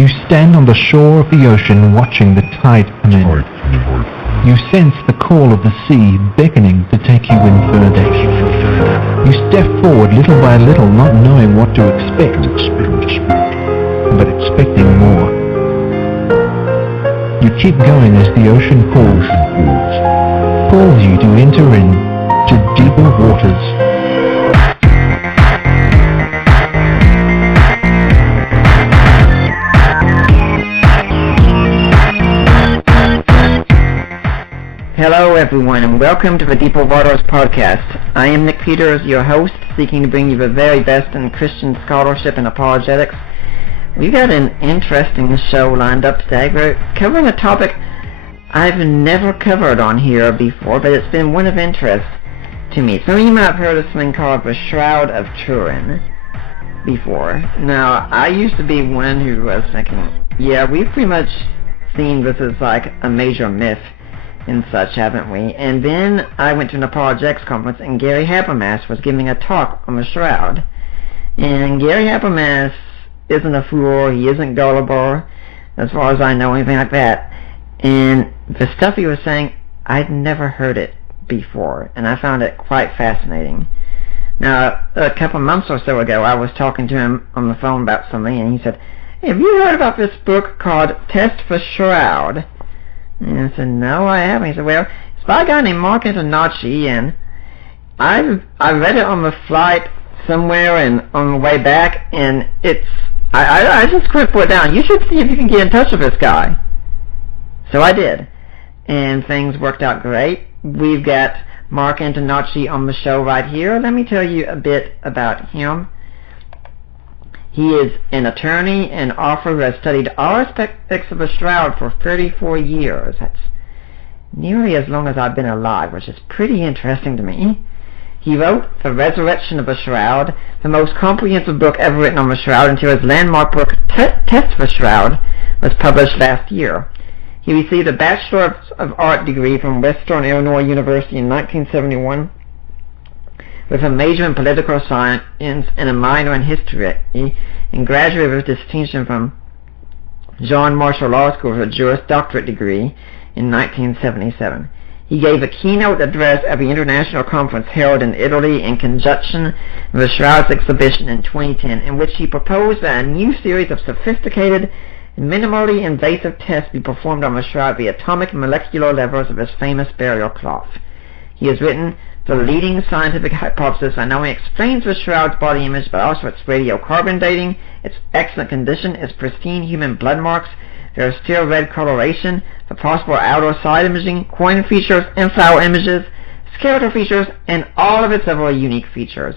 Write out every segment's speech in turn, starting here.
You stand on the shore of the ocean watching the tide come in. You sense the call of the sea beckoning to take you in further. You step forward little by little, not knowing what to expect, but expecting more. You keep going as the ocean calls you to enter in to deeper waters. Hello everyone, and welcome to the Deeper Waters podcast. I am Nick Peters, your host, seeking to bring you the very best in Christian scholarship and apologetics. We've got an interesting show lined up today. We're covering a topic I've never covered on here before, but it's been one of interest to me. Some of you might have heard of something called the Shroud of Turin before. Now, I used to be one who was thinking, yeah, we've pretty much seen this as like a major myth and such, haven't we? And then I went to an apologetics conference, and Gary Habermas was giving a talk on the Shroud. And Gary Habermas isn't a fool, he isn't gullible, as far as I know, anything like that. And the stuff he was saying, I'd never heard it before, and I found it quite fascinating. Now, a couple months or so ago, I was talking to him on the phone about something, and he said, hey, have you heard about this book called Test the Shroud? And I said, no, I haven't. He said, well, it's by a guy named Mark Antonacci, and I read it on the flight somewhere and on the way back, and I just couldn't put it down. You should see if you can get in touch with this guy. So I did, and things worked out great. We've got Mark Antonacci on the show right here. Let me tell you a bit about him. He is an attorney and author who has studied all aspects of the Shroud for 34 years. That's nearly as long as I've been alive, which is pretty interesting to me. He wrote The Resurrection of the Shroud, the most comprehensive book ever written on the Shroud, until his landmark book, Test the Shroud, was published last year. He received a Bachelor of Art degree from Western Illinois University in 1971, with a major in political science and a minor in history, and graduated with distinction from John Marshall Law School with a Juris Doctorate degree in 1977. He gave a keynote address at the international conference held in Italy in conjunction with the Shroud's exhibition in 2010, in which he proposed that a new series of sophisticated and minimally invasive tests be performed on the Shroud at the atomic and molecular levels of his famous burial cloth. He has written the leading scientific hypothesis that not only explains the Shroud's body image, but also its radiocarbon dating, its excellent condition, its pristine human blood marks, their still red coloration, the possible outer side imaging, coin features, inflower images, skeletal features, and all of its other unique features.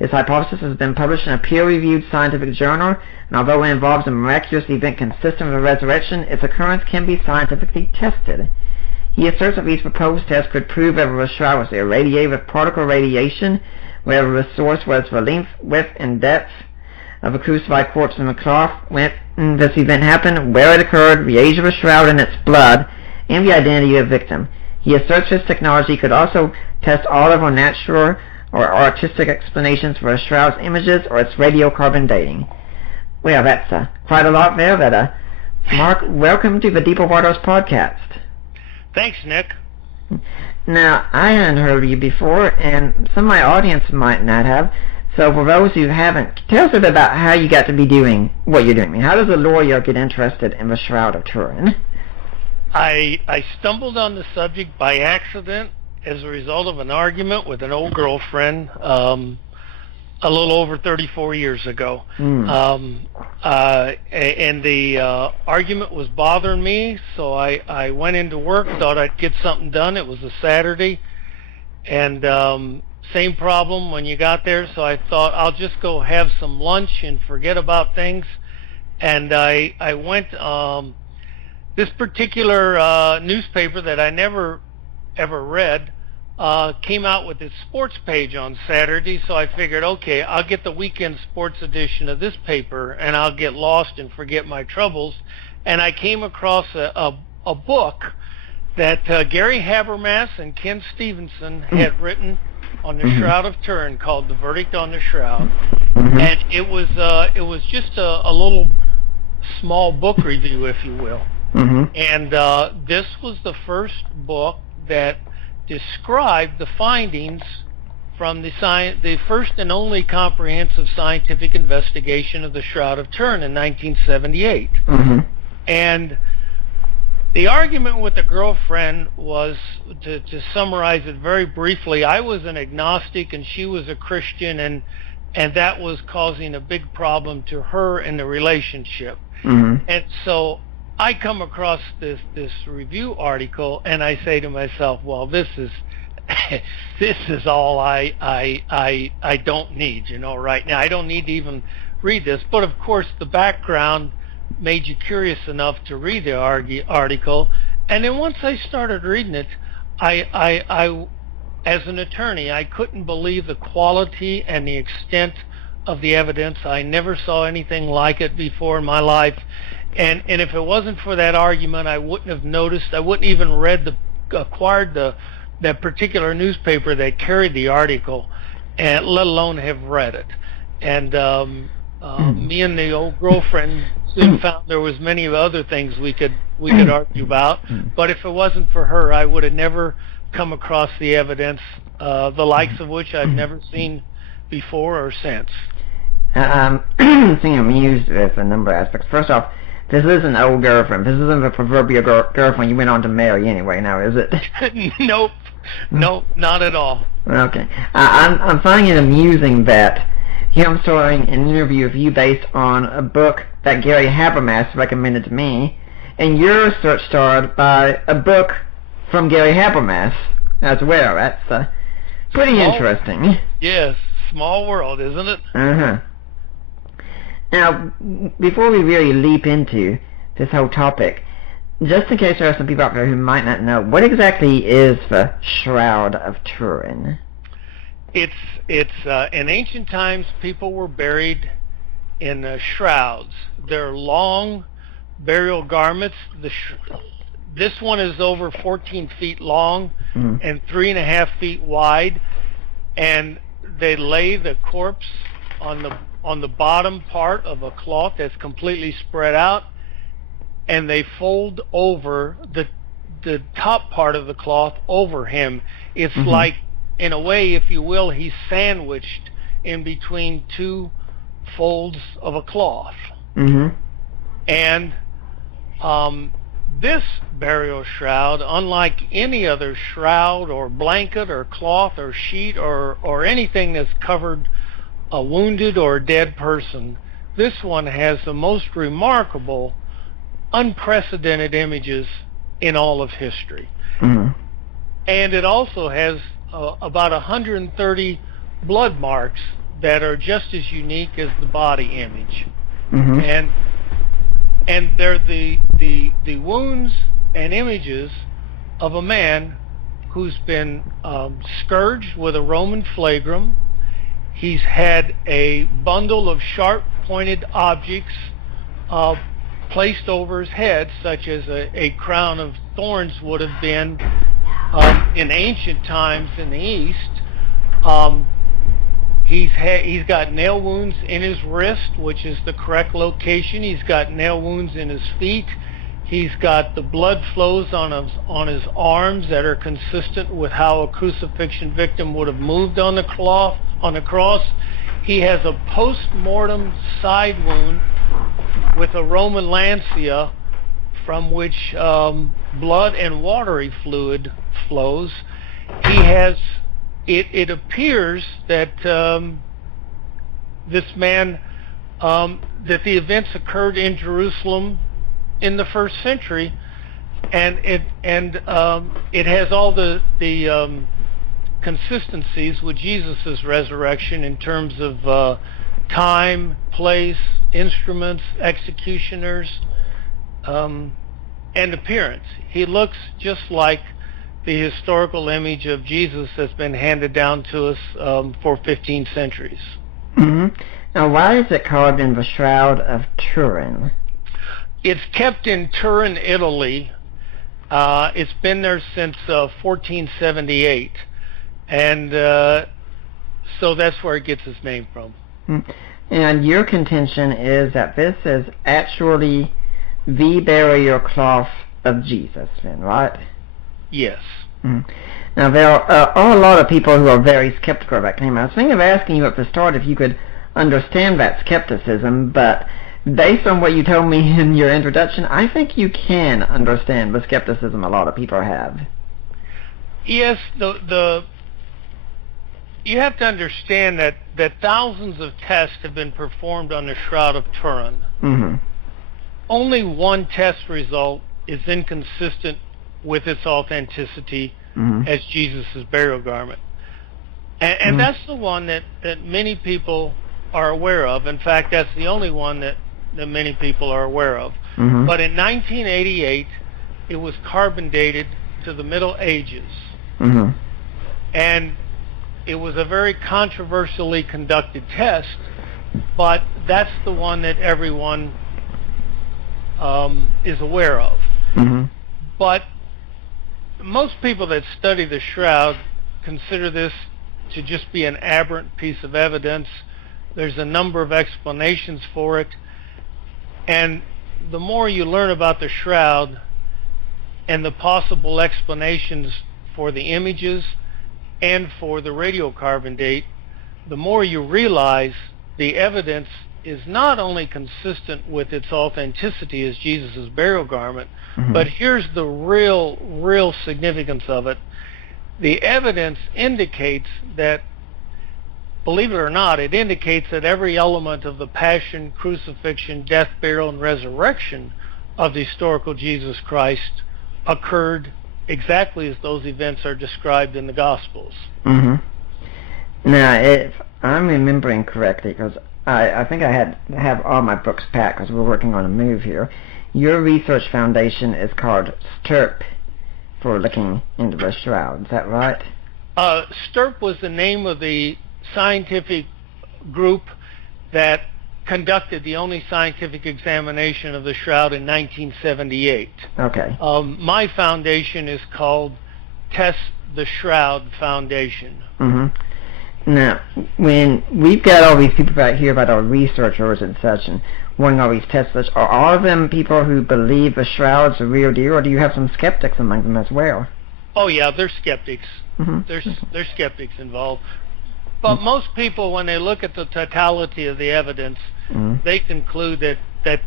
This hypothesis has been published in a peer-reviewed scientific journal, and although it involves a miraculous event consistent with the resurrection, its occurrence can be scientifically tested. He asserts that these proposed tests could prove whether the Shroud was irradiated with particle radiation, whether the source was the length, width, and depth of a crucified corpse in the cloth when this event happened, where it occurred, the age of the Shroud and its blood, and the identity of the victim. He asserts this technology could also test all of our natural or artistic explanations for a Shroud's images or its radiocarbon dating. Well, that's quite a lot there, but Mark, welcome to the Deeper Waters podcast. Thanks, Nick. Now, I hadn't heard of you before, and some of my audience might not have. So for those who haven't, tell us a bit about how you got to be doing what you're doing. I mean, how does a lawyer get interested in the Shroud of Turin? I stumbled on the subject by accident as a result of an argument with an old girlfriend a little over 34 years ago. And the argument was bothering me, so I went into work, thought I'd get something done. It was a Saturday, and same problem when you got there, so I thought I'll just go have some lunch and forget about things. And I went, this particular newspaper that I never ever read came out with its sports page on Saturday, so I figured, okay, I'll get the weekend sports edition of this paper and I'll get lost and forget my troubles. And I came across a book that Gary Habermas and Ken Stevenson had written on the Shroud of Turin called The Verdict on the Shroud. And it was just a little small book review, if you will. Mm-hmm. And this was the first book that described the findings from the first and only comprehensive scientific investigation of the Shroud of Turin in 1978. Mm-hmm. And the argument with the girlfriend was, to summarize it very briefly, I was an agnostic and she was a Christian, and that was causing a big problem to her in the relationship. Mm-hmm. And so I come across this review article, and I say to myself, well, this is this is all I don't need, right now. I don't need to even read this. But of course, the background made you curious enough to read the article. And then once I started reading it, I as an attorney, I couldn't believe the quality and the extent of the evidence. I never saw anything like it before in my life. And if it wasn't for that argument, I wouldn't have noticed. I wouldn't even acquired that particular newspaper that carried the article, and let alone have read it. And me and the old girlfriend soon found there was many other things we could argue about. But if it wasn't for her, I would have never come across the evidence, the likes of which I've never seen before or since. I'm amused with a number of aspects. First off, this is an old girlfriend. This isn't the proverbial girlfriend you went on to marry anyway, now is it? Nope, not at all. Okay. I'm finding it amusing that here I'm starting an interview of you based on a book that Gary Habermas recommended to me, and your search started by a book from Gary Habermas as well. That's pretty interesting. Yes, small world, isn't it? Uh-huh. Now, before we really leap into this whole topic, just in case there are some people out there who might not know, what exactly is the Shroud of Turin? It's in ancient times, people were buried in shrouds. They're long burial garments. This one is over 14 feet long and 3.5 feet wide, and they lay the corpse on the bottom part of a cloth that's completely spread out, and they fold over the top part of the cloth over him. It's like, in a way, if you will, he's sandwiched in between two folds of a cloth. And this burial shroud, unlike any other shroud or blanket or cloth or sheet or anything that's covered a wounded or dead person, this one has the most remarkable, unprecedented images in all of history. And it also has about 130 blood marks that are just as unique as the body image. And they're the wounds and images of a man who's been scourged with a Roman flagrum. He's had a bundle of sharp-pointed objects placed over his head, such as a crown of thorns would have been in ancient times in the East. He's got nail wounds in his wrist, which is the correct location. He's got nail wounds in his feet. He's got the blood flows on his arms that are consistent with how a crucifixion victim would have moved on the cross. He has a post-mortem side wound with a Roman lancia from which blood and watery fluid flows. He has, it appears that this man, that the events occurred in Jerusalem in the 1st century, and it has all the consistencies with Jesus' resurrection in terms of time, place, instruments, executioners, and appearance. He looks just like the historical image of Jesus that's been handed down to us for 15 centuries. Now, why is it called in the Shroud of Turin? It's kept in Turin, Italy. It's been there since 1478. And so that's where it gets its name from. And your contention is that this is actually the burial cloth of Jesus, then, right? Yes. Mm-hmm. Now, there are a lot of people who are very skeptical of that claim. I was thinking of asking you at the start if you could understand that skepticism, but based on what you told me in your introduction, I think you can understand the skepticism a lot of people have. Yes, you have to understand that thousands of tests have been performed on the Shroud of Turin. Mm-hmm. Only one test result is inconsistent with its authenticity as Jesus' burial garment. And that's the one that many people are aware of. In fact, that's the only one that many people are aware of. But in 1988, it was carbon dated to the Middle Ages. And it was a very controversially conducted test, but that's the one that everyone is aware of. But most people that study the shroud consider this to just be an aberrant piece of evidence. There's a number of explanations for it, and the more you learn about the shroud and the possible explanations for the images and for the radiocarbon date, the more you realize the evidence is not only consistent with its authenticity as Jesus' burial garment, but here's the real significance of it. The evidence indicates that, believe it or not, it indicates that every element of the passion, crucifixion, death, burial, and resurrection of the historical Jesus Christ occurred exactly as those events are described in the Gospels. Now, if I'm remembering correctly, because I think I have all my books packed because we're working on a move here, your research foundation is called STIRP, for looking into the shroud. Is that right? STIRP was the name of the scientific group that conducted the only scientific examination of the shroud in 1978. Okay. My foundation is called Test the Shroud Foundation. Now, when we've got all these people out here about our researchers and such and wanting all these tests, are all of them people who believe the shroud's the real deal, or do you have some skeptics among them as well? Oh yeah, there's skeptics. There's skeptics involved. But most people, when they look at the totality of the evidence, they conclude that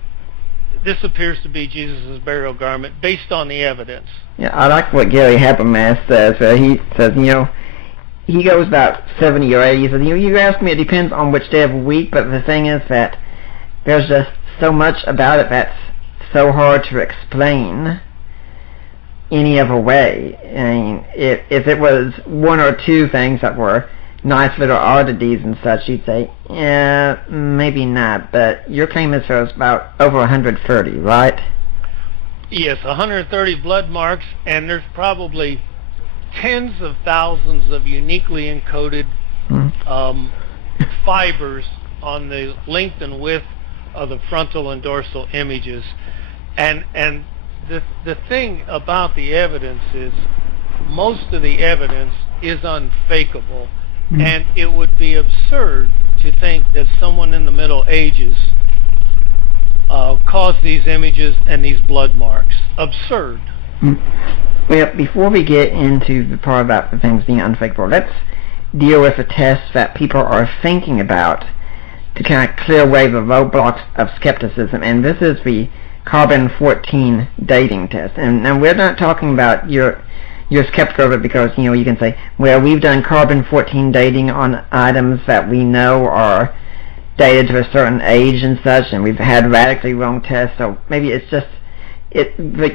this appears to be Jesus' burial garment based on the evidence. Yeah, I like what Gary Habermas says. He says, he goes about 70 or 80. He says, you ask me, it depends on which day of the week, but the thing is that there's just so much about it that's so hard to explain any other way. I mean, if it was one or two things that were nice little oddities and such, you'd say, yeah, maybe not. But your claim is there's about over 130, right? Yes, 130 blood marks, and there's probably tens of thousands of uniquely encoded fibers on the length and width of the frontal and dorsal images. And the thing about the evidence is most of the evidence is unfakeable. And it would be absurd to think that someone in the Middle Ages caused these images and these blood marks. Absurd. Well, before we get into the part about the things being unfakeable, let's deal with the tests that people are thinking about to kind of clear away the roadblocks of skepticism. And this is the carbon-14 dating test. And we're not talking about you're skeptical of it because, you can say, well, we've done carbon-14 dating on items that we know are dated to a certain age and such, and we've had radically wrong tests, so maybe it's just,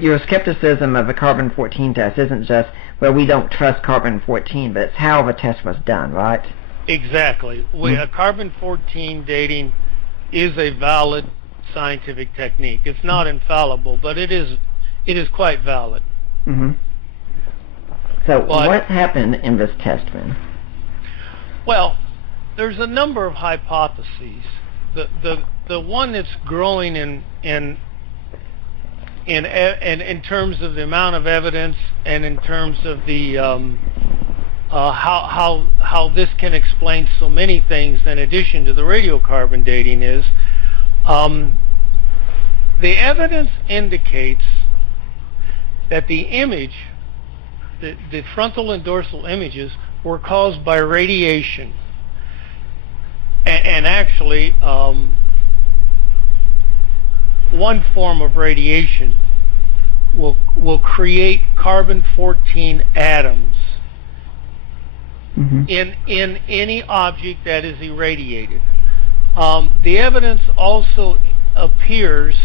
your skepticism of the carbon-14 test isn't just, well, we don't trust carbon-14, but it's how the test was done, right? Exactly. Carbon-14 dating is a valid scientific technique. It's not infallible, but it is quite valid. So what happened in this test, then? Well, there's a number of hypotheses. The one that's growing in terms of the amount of evidence and in terms of the how this can explain so many things in addition to the radiocarbon dating is the evidence indicates that the image, the frontal and dorsal images, were caused by radiation. And actually, one form of radiation will create carbon-14 atoms in any object that is irradiated. The evidence also appears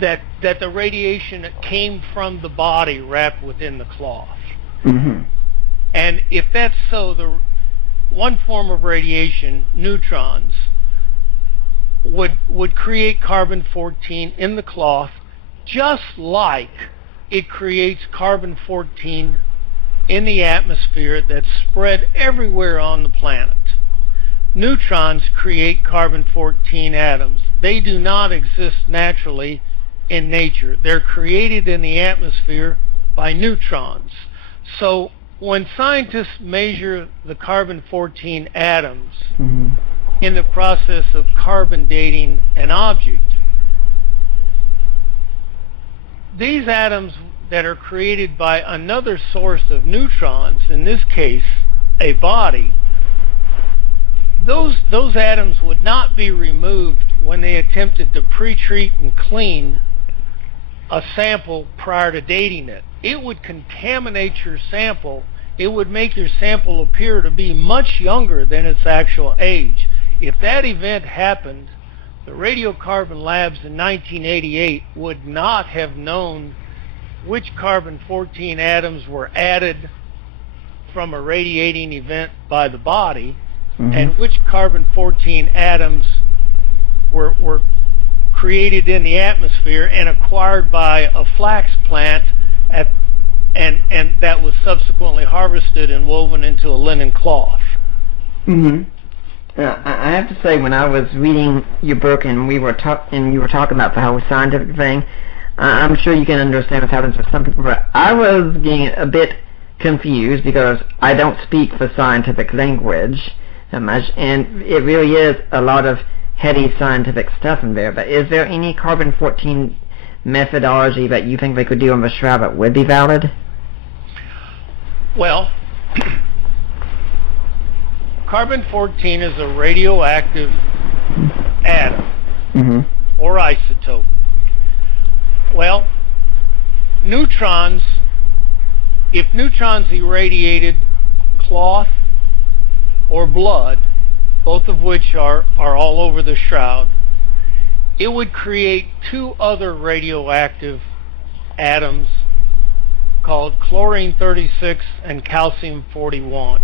that the radiation came from the body wrapped within the cloth. And if that's so, the one form of radiation, neutrons, would create carbon-14 in the cloth, just like it creates carbon-14 in the atmosphere that's spread everywhere on the planet. Neutrons create carbon-14 atoms. They do not exist naturally in nature. They're created in the atmosphere by neutrons. So when scientists measure the carbon-14 atoms in the process of carbon dating an object, these atoms that are created by another source of neutrons, in this case a body, those atoms would not be removed when they attempted to pre-treat and clean a sample prior to dating it. It would contaminate your sample. It would make your sample appear to be much younger than its actual age. If that event happened, the radiocarbon labs in 1988 would not have known which carbon-14 atoms were added from a radiating event by the body and which carbon-14 atoms were created in the atmosphere and acquired by a flax plant and that was subsequently harvested and woven into a linen cloth. I have to say, when I was reading your book and you were talking about the whole scientific thing, I'm sure you can understand what's happening for some people, but I was getting a bit confused because I don't speak the scientific language that much, and it really is a lot of heady scientific stuff in there. But is there any carbon-14 methodology that you think they could do on the shroud that would be valid? Well, carbon-14 is a radioactive atom or isotope. Well, neutrons, if neutrons irradiated cloth or blood, both of which are all over the shroud, it would create two other radioactive atoms called chlorine-36 and calcium-41.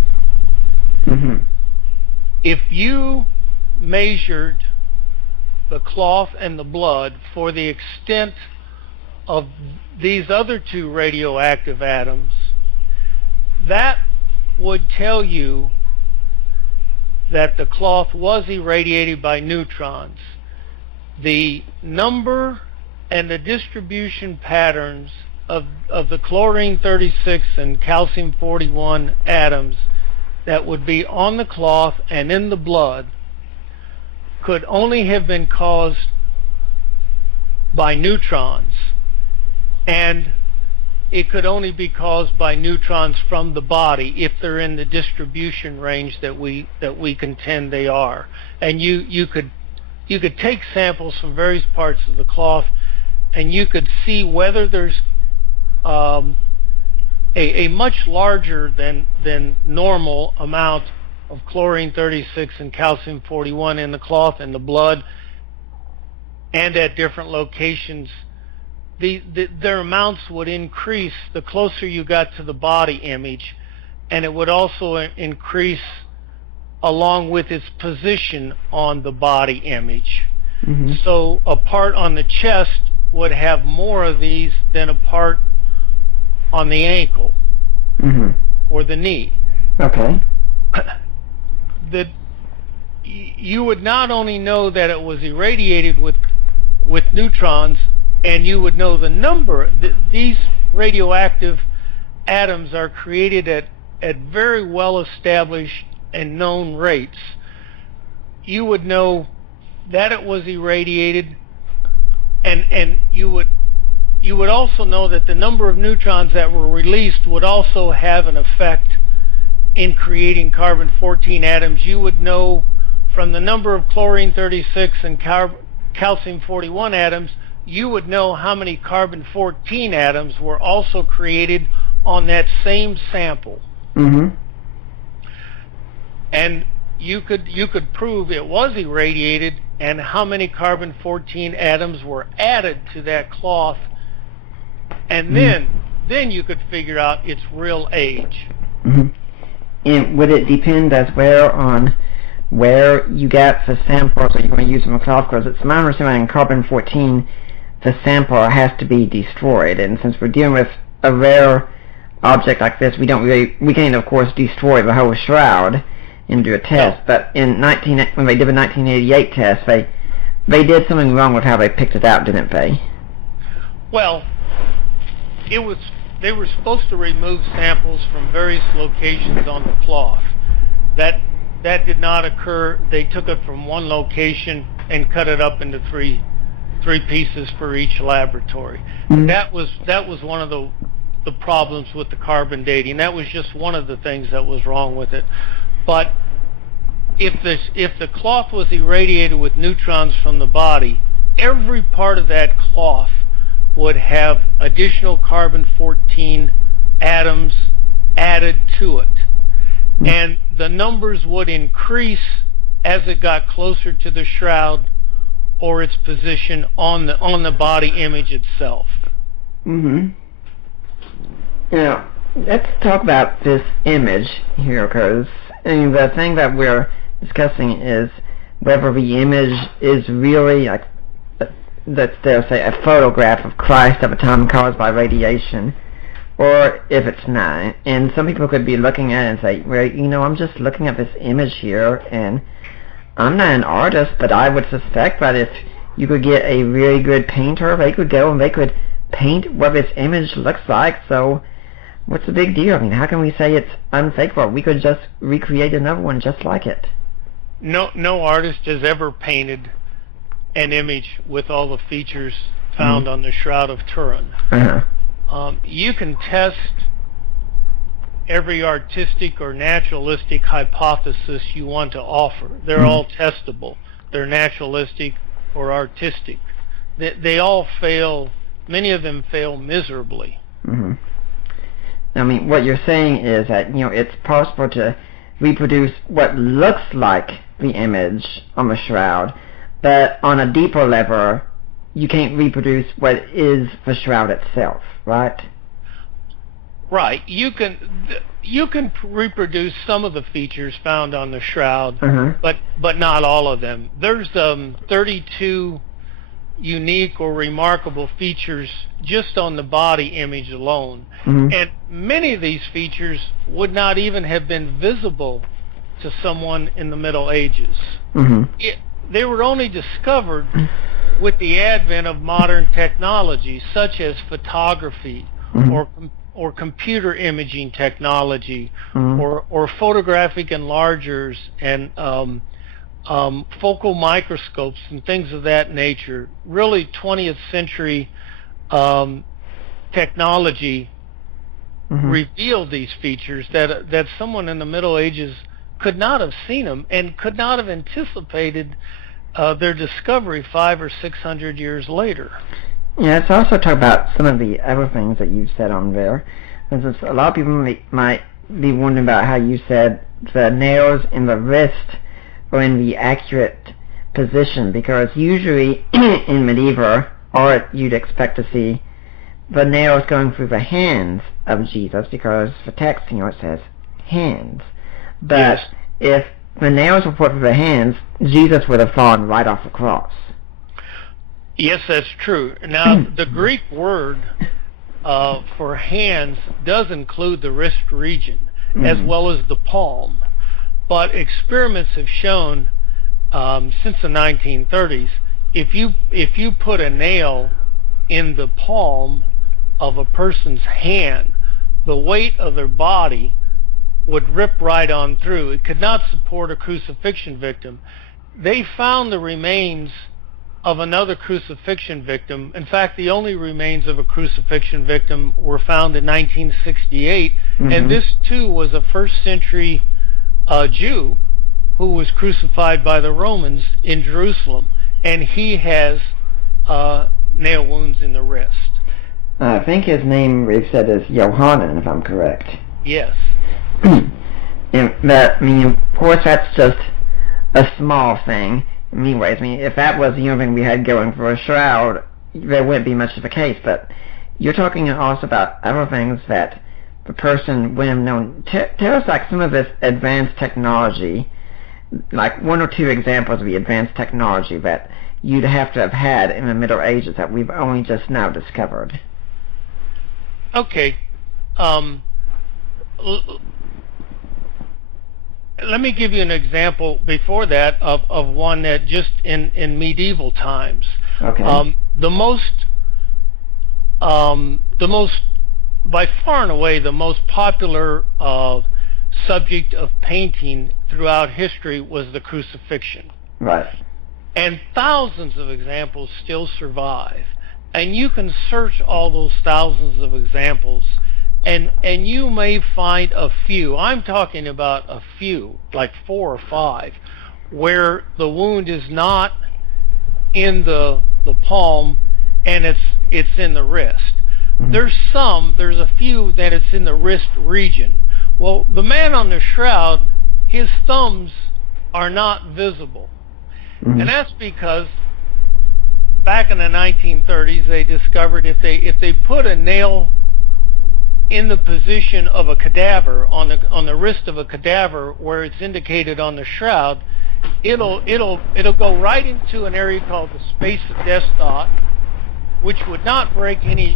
If you measured the cloth and the blood for the extent of these other two radioactive atoms, that would tell you that the cloth was irradiated by neutrons. The number and the distribution patterns of the chlorine-36 and calcium-41 atoms that would be on the cloth and in the blood could only have been caused by neutrons, and it could only be caused by neutrons from the body if they're in the distribution range that we contend they are. And you could take samples from various parts of the cloth, and you could see whether there's a much larger than normal amount of chlorine-36 and calcium-41 in the cloth and the blood, and at different locations. Their amounts would increase the closer you got to the body image, and it would also increase along with its position on the body image. So a part on the chest would have more of these than a part on the ankle or the knee. Okay. You would not only know that it was irradiated with neutrons, and you would know the number. These radioactive atoms are created at very well established and known rates, you would know that it was irradiated, and you would also know that the number of neutrons that were released would also have an effect in creating carbon-14 atoms. You would know from the number of chlorine-36 and calcium-41 atoms, you would know how many carbon-14 atoms were also created on that same sample. Mm-hmm. And you could prove it was irradiated and how many carbon-14 atoms were added to that cloth, and then you could figure out its real age. Mm-hmm. And would it depend as well on where you got the sample, so you're going to use from a cloth? Because it's my understanding carbon-14, the sample has to be destroyed, and since we're dealing with a rare object like this, we can of course destroy the whole shroud and do a test. But when they did the 1988 test, they did something wrong with how they picked it out, didn't they? Well, they were supposed to remove samples from various locations on the cloth. That did not occur. They took it from one location and cut it up into three pieces for each laboratory. Mm-hmm. That was one of the problems with the carbon dating. That was just one of the things that was wrong with it. But if the cloth was irradiated with neutrons from the body, every part of that cloth would have additional carbon-14 atoms added to it. And the numbers would increase as it got closer to the shroud or its position on the body image itself. Mm-hmm. Now, let's talk about this image here, because the thing that we're discussing is whether the image is really, like, let's say, a photograph of Christ at a time caused by radiation, or if it's not. And some people could be looking at it and say, well, I'm just looking at this image here, and I'm not an artist, but I would suspect that if you could get a really good painter, they could go and they could paint what this image looks like. So what's the big deal? I mean, how can we say it's unfakeable? We could just recreate another one just like it. No artist has ever painted an image with all the features found on the Shroud of Turin. Uh-huh. You can test every artistic or naturalistic hypothesis you want to offer. They're all testable. They're naturalistic or artistic. They all fail. Many of them fail miserably. Mm-hmm. I mean, what you're saying is that, it's possible to reproduce what looks like the image on the shroud, but on a deeper level, you can't reproduce what is the shroud itself, right? Right. You can reproduce some of the features found on the shroud, but not all of them. There's 32 unique or remarkable features just on the body image alone. And many of these features would not even have been visible to someone in the Middle Ages. They were only discovered with the advent of modern technology, such as photography or computer imaging technology or photographic enlargers and focal microscopes and things of that nature. Really 20th century technology revealed these features that someone in the Middle Ages could not have seen them and could not have anticipated their discovery 500 or 600 years later. Yeah, let's also talk about some of the other things that you said on there. Because a lot of people might be wondering about how you said the nails in the wrist are in the accurate position, because usually in medieval art you'd expect to see the nails going through the hands of Jesus, because the text, it says hands. But if the nails were put through the hands, Jesus would have fallen right off the cross. Yes, that's true. Now, the Greek word for hands does include the wrist region as well as the palm. But experiments have shown since the 1930s, if you put a nail in the palm of a person's hand, the weight of their body would rip right on through. It could not support a crucifixion victim. They found the remains of another crucifixion victim. In fact, the only remains of a crucifixion victim were found in 1968, and this too was a first century Jew who was crucified by the Romans in Jerusalem, and he has nail wounds in the wrist. I think his name, we've said, is Johanan, if I'm correct. Yes. Of course, that's just a small thing. Anyways, if that was the only thing we had going for a shroud, there wouldn't be much of a case. But you're talking also about other things that the person wouldn't have known. Tell us, like, some of this advanced technology, like one or two examples of the advanced technology that you'd have to have had in the Middle Ages that we've only just now discovered. Okay. Let me give you an example before that of one that just in medieval times. Okay. The most, by far and away, the most popular subject of painting throughout history was the crucifixion. Right. And thousands of examples still survive. And you can search all those thousands of examples, and you may find a few, I'm talking about a few, like 4 or 5, where the wound is not in the palm and it's in the wrist. There's a few that it's in the wrist region. Well, the man on the shroud, his thumbs are not visible. And that's because back in the 1930s, they discovered if they put a nail in the position of a cadaver on the wrist of a cadaver where it's indicated on the shroud, it'll go right into an area called the space of death dot, which would not break any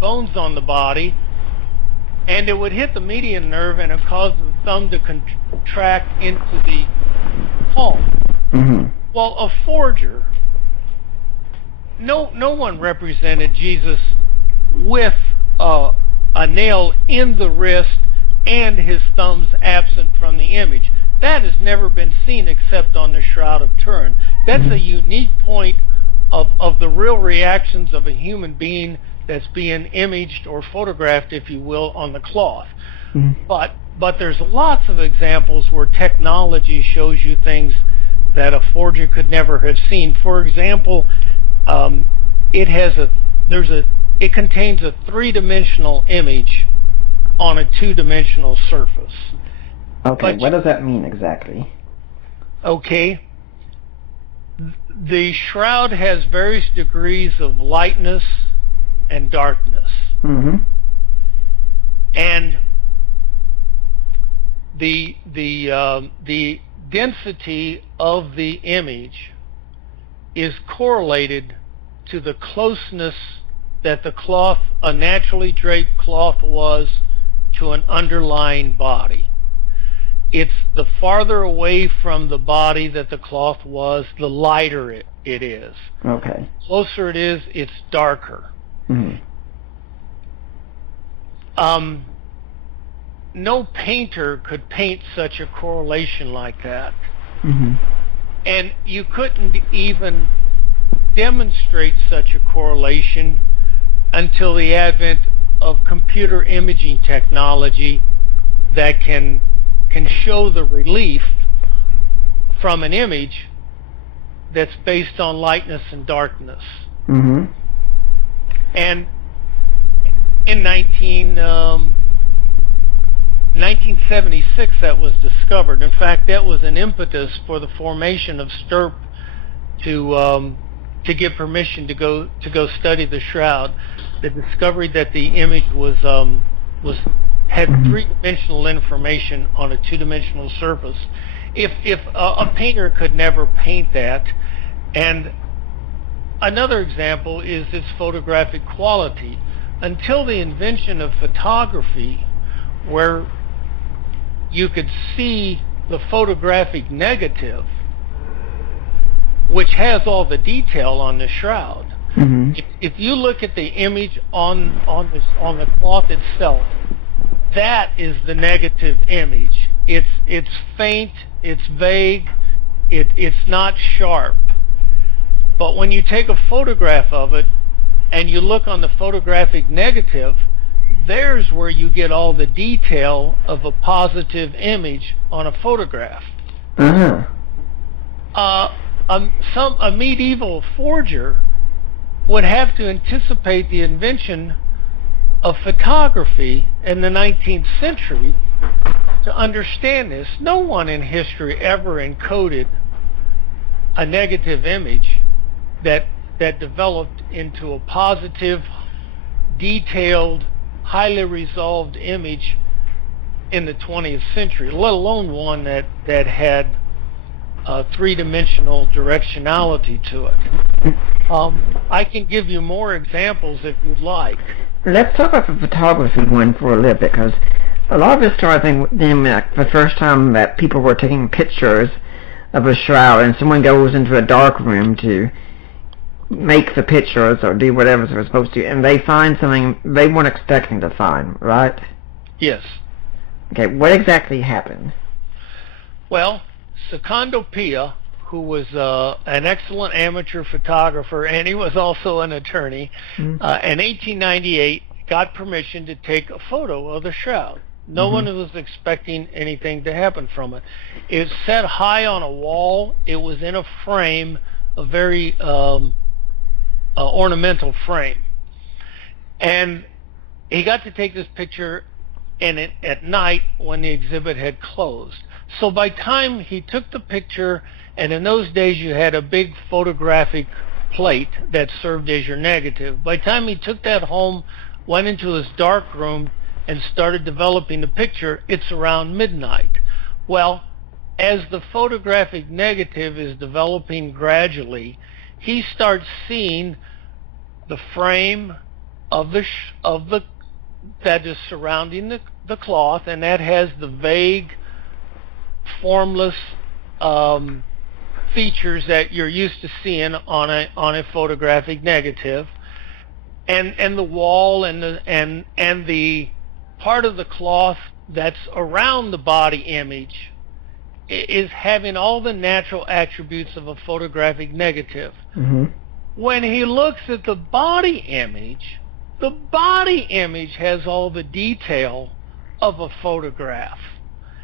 bones on the body, and it would hit the median nerve and it cause the thumb to contract into the palm. Well, a forger, no one represented Jesus with a nail in the wrist and his thumbs absent from the image. That has never been seen except on the Shroud of Turin. That's a unique point of the real reactions of a human being that's being imaged or photographed, if you will, on the cloth. But there's lots of examples where technology shows you things that a forger could never have seen. For example, it contains a 3-dimensional image on a 2-dimensional surface. Okay, what does that mean exactly? Okay. The shroud has various degrees of lightness and darkness. And the density of the image is correlated to the closeness that the cloth, a naturally draped cloth, was to an underlying body. It's the farther away from the body that the cloth was, the lighter it is. Okay. Closer it is, it's darker. No painter could paint such a correlation like that. And you couldn't even demonstrate such a correlation until the advent of computer imaging technology that can show the relief from an image that's based on lightness and darkness. And in 1976 that was discovered. In fact, that was an impetus for the formation of STURP to get permission to go study the shroud. The discovery that the image had 3-dimensional information on a 2-dimensional surface. If a painter could never paint that. And another example is its photographic quality. Until the invention of photography, where you could see the photographic negative, which has all the detail on the shroud, If you look at the image on the cloth itself, that is the negative image. It's faint, it's vague, it's not sharp. But when you take a photograph of it and you look on the photographic negative, there's where you get all the detail of a positive image on a photograph. A medieval forger would have to anticipate the invention of photography in the 19th century to understand this. No one in history ever encoded a negative image that developed into a positive, detailed, highly resolved image in the 20th century, let alone one that had three-dimensional directionality to it. I can give you more examples if you'd like. Let's talk about the photography one for a little bit, because a lot of us started thinking like the first time that people were taking pictures of a shroud and someone goes into a dark room to make the pictures or do whatever they're supposed to, and they find something they weren't expecting to find, right? Yes. Okay, what exactly happened? Well, Secondo Pia, who was an excellent amateur photographer, and he was also an attorney, in 1898 got permission to take a photo of the shroud. No one was expecting anything to happen from it. It was set high on a wall. It was in a frame, a very ornamental frame. And he got to take this picture at night when the exhibit had closed. So by time he took the picture, and in those days you had a big photographic plate that served as your negative. By the time he took that home, went into his dark room, and started developing the picture, it's around midnight. Well, as the photographic negative is developing gradually, he starts seeing the frame of that is surrounding the cloth, and that has the vague, formless features that you're used to seeing on a photographic negative, and the wall and the part of the cloth that's around the body image is having all the natural attributes of a photographic negative. When he looks at the body image has all the detail of a photograph.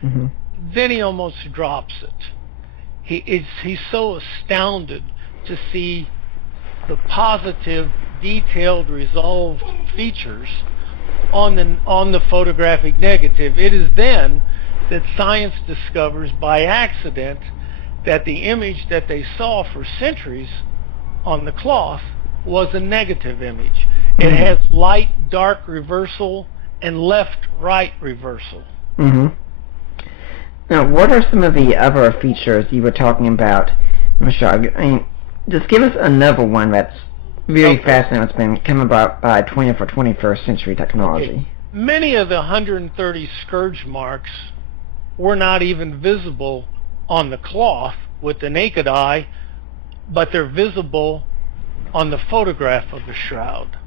Then he almost drops it. He's so astounded to see the positive, detailed, resolved features on the photographic negative. It is then that science discovers by accident that the image that they saw for centuries on the cloth was a negative image. It has light-dark reversal and left-right reversal. Now, what are some of the other features you were talking about, Michelle? I mean, just give us another one that's very fascinating that's been come about by 20th or 21st century technology. Many of the 130 scourge marks were not even visible on the cloth with the naked eye, but they're visible on the photograph of the shroud.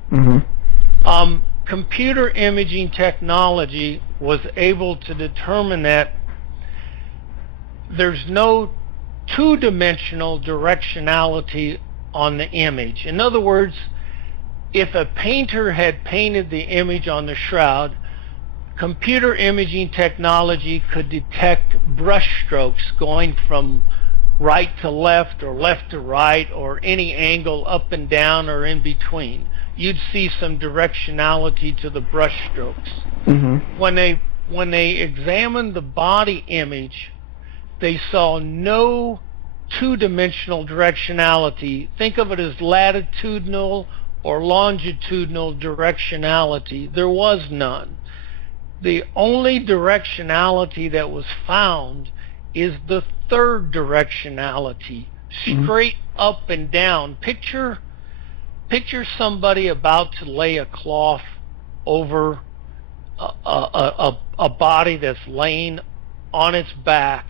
Computer imaging technology was able to determine that there's no two-dimensional directionality on the image. In other words, if a painter had painted the image on the shroud, computer imaging technology could detect brush strokes going from right to left or left to right or any angle up and down or in between. You'd see some directionality to the brush strokes. When they examined the body image, they saw no two-dimensional directionality. Think of it as latitudinal or longitudinal directionality. There was none. The only directionality that was found is the third directionality, straight up and down. Picture somebody about to lay a cloth over a body that's laying on its back,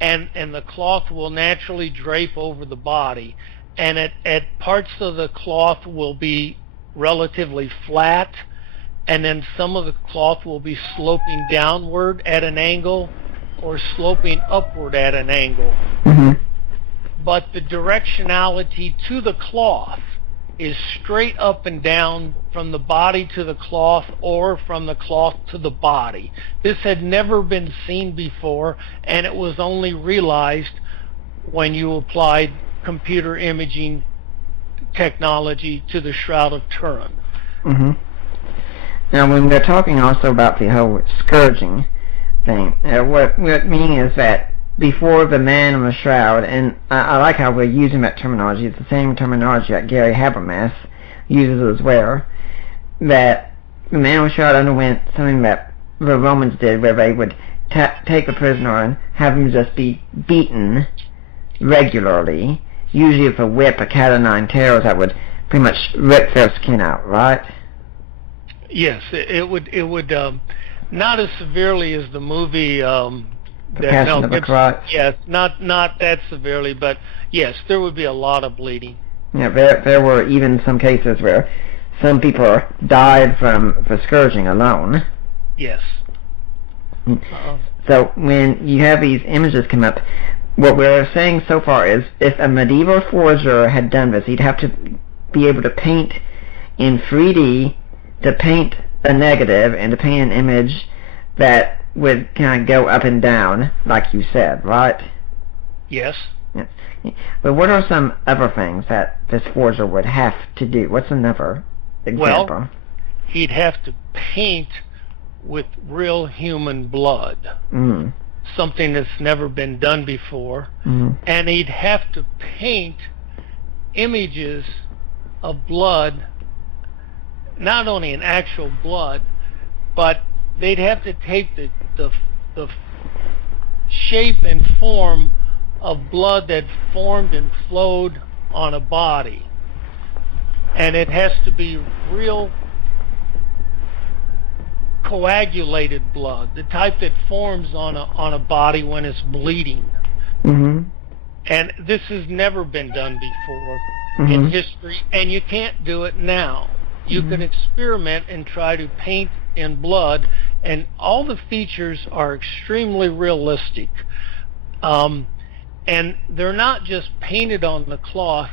and the cloth will naturally drape over the body, and at parts of the cloth will be relatively flat, and then some of the cloth will be sloping downward at an angle or sloping upward at an angle. Mm-hmm. But the directionality to the cloth is straight up and down from the body to the cloth or from the cloth to the body. This had never been seen before, and it was only realized when you applied computer imaging technology to the Shroud of Turin. Mm-hmm. Now, when we're talking also about the whole scourging thing, what we mean is that before the man on the shroud, and I like how we're using that terminology, it's the same terminology that Gary Habermas uses as well, that the man on the shroud underwent something that the Romans did, where they would take a prisoner and have him just be beaten regularly, usually with a whip, a cat o' nine tails that would pretty much rip their skin out, right? Yes, it would not as severely as the movie The Passion of the Christ. Yes, not that severely, but yes, there would be a lot of bleeding. Yeah, there were even some cases where some people died from the scourging alone. Yes. So when you have these images come up, what we're saying so far is if a medieval forger had done this, he'd have to be able to paint in 3D, to paint a negative, and to paint an image that would kind of go up and down, like you said, right? Yes. Yes. But what are some other things that this forger would have to do? What's another example? Well, he'd have to paint with real human blood, something that's never been done before, and he'd have to paint images of blood, not only in actual blood, but they'd have to take the shape and form of blood that formed and flowed on a body. And it has to be real coagulated blood, the type that forms on a body when it's bleeding. Mm-hmm. And this has never been done before in history, and you can't do it now. You can experiment and try to paint in blood, and all the features are extremely realistic. And they're not just painted on the cloth,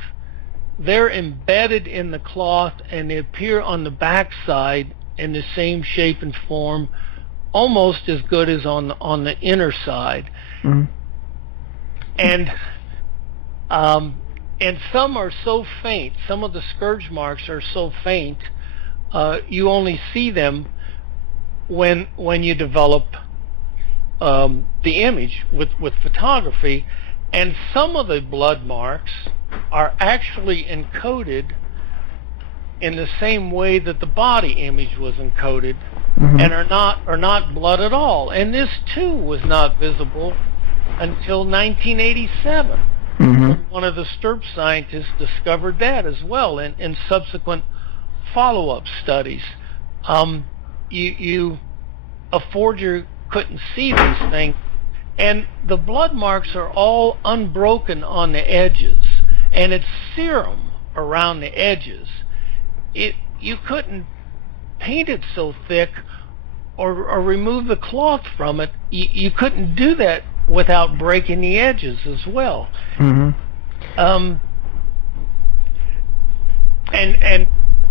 they're embedded in the cloth, and they appear on the backside in the same shape and form, almost as good as on the inner side. And some are so faint, some of the scourge marks are so faint, you only see them when you develop the image with photography. And some of the blood marks are actually encoded in the same way that the body image was encoded, and are not blood at all. And this too was not visible until 1987. One of the STURP scientists discovered that as well in subsequent follow-up studies. A forger couldn't see these things, and the blood marks are all unbroken on the edges, and it's serum around the edges. You couldn't paint it so thick or remove the cloth from it. You couldn't do that without breaking the edges as well. And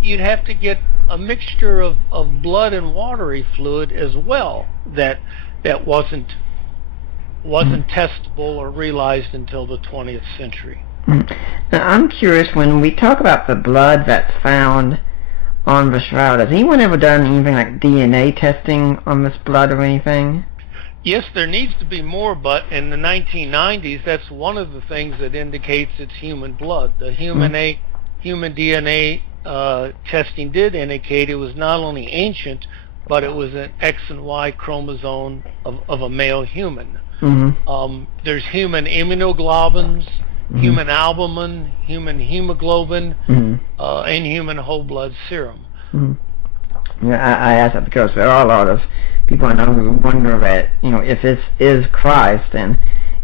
you'd have to get a mixture of blood and watery fluid as well that wasn't testable or realized until the 20th century. Now, I'm curious, when we talk about the blood that's found on the shroud, has anyone ever done anything like DNA testing on this blood or anything? Yes, there needs to be more, but in the 1990s, that's one of the things that indicates it's human blood. The human DNA testing did indicate it was not only ancient, but it was an X and Y chromosome of a male human. There's human immunoglobulins, human albumin, human hemoglobin, and human whole blood serum. Yeah, I ask that because there are a lot of people I know who wonder that, if this is Christ, and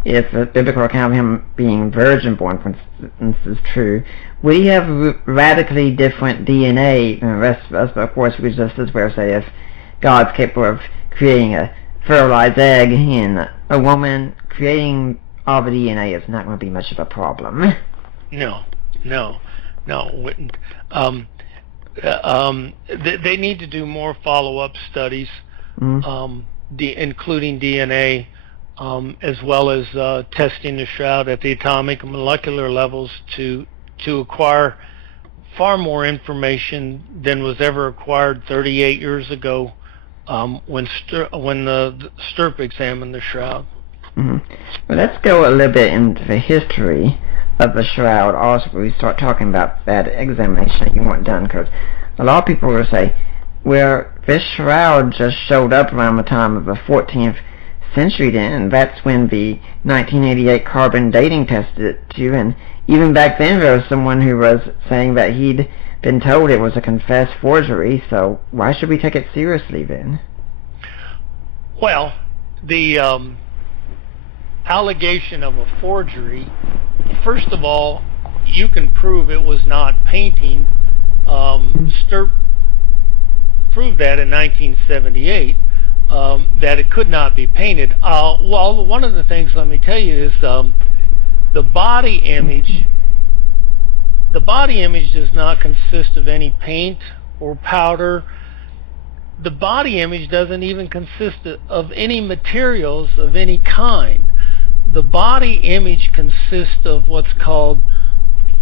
if the biblical account of him being virgin-born, for instance, is true, would he have radically different DNA than the rest of us? But of course, we just as well say if God's capable of creating a fertilized egg in a woman, creating all the DNA is not going to be much of a problem. No, it wouldn't. They need to do more follow-up studies, including DNA, as well as testing the shroud at the atomic and molecular levels to acquire far more information than was ever acquired 38 years ago when the Stirp examined the shroud. Well, let's go a little bit into the history of the shroud. Also, we start talking about that examination that you want done, because a lot of people will say, well, this shroud just showed up around the time of the 14th century then, and that's when the 1988 carbon dating tested it too, and even back then there was someone who was saying that he'd been told it was a confessed forgery, so why should we take it seriously then? Well, the allegation of a forgery, first of all, you can prove it was not painting. Stirp proved that in 1978, that it could not be painted. Well, one of the things, let me tell you, is the body image does not consist of any paint or powder. The body image doesn't even consist of any materials of any kind. The body image consists of what's called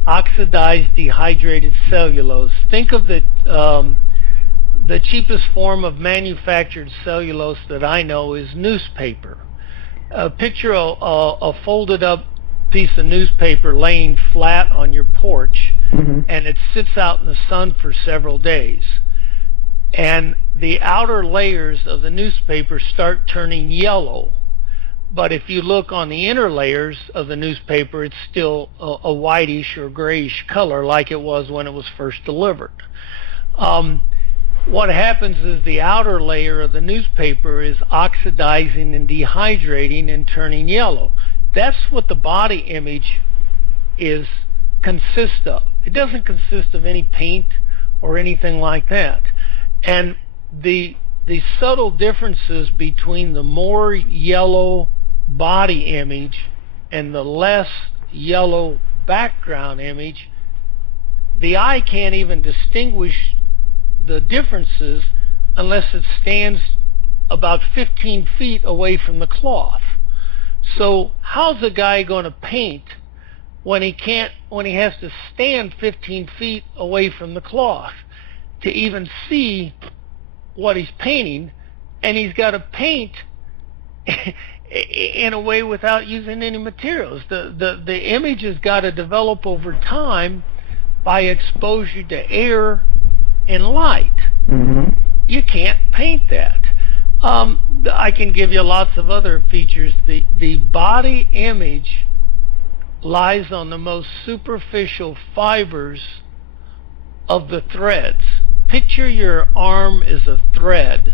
oxidized dehydrated cellulose. Think of the cheapest form of manufactured cellulose that I know is newspaper. Picture a folded up piece of newspaper laying flat on your porch, and it sits out in the sun for several days. And the outer layers of the newspaper start turning yellow. But if you look on the inner layers of the newspaper, it's still a whitish or grayish color like it was when it was first delivered. What happens is the outer layer of the newspaper is oxidizing and dehydrating and turning yellow. That's what the body image consists of. It doesn't consist of any paint or anything like that. And the subtle differences between the more yellow body image and the less yellow background image, the eye can't even distinguish the differences unless it stands about 15 feet away from the cloth. So how's a guy going to paint when he has to stand 15 feet away from the cloth to even see what he's painting, and he's got to paint in a way without using any materials? The image has got to develop over time by exposure to air and light. You can't paint that. I can give you lots of other features. The body image lies on the most superficial fibers of the threads. Picture your arm as a thread,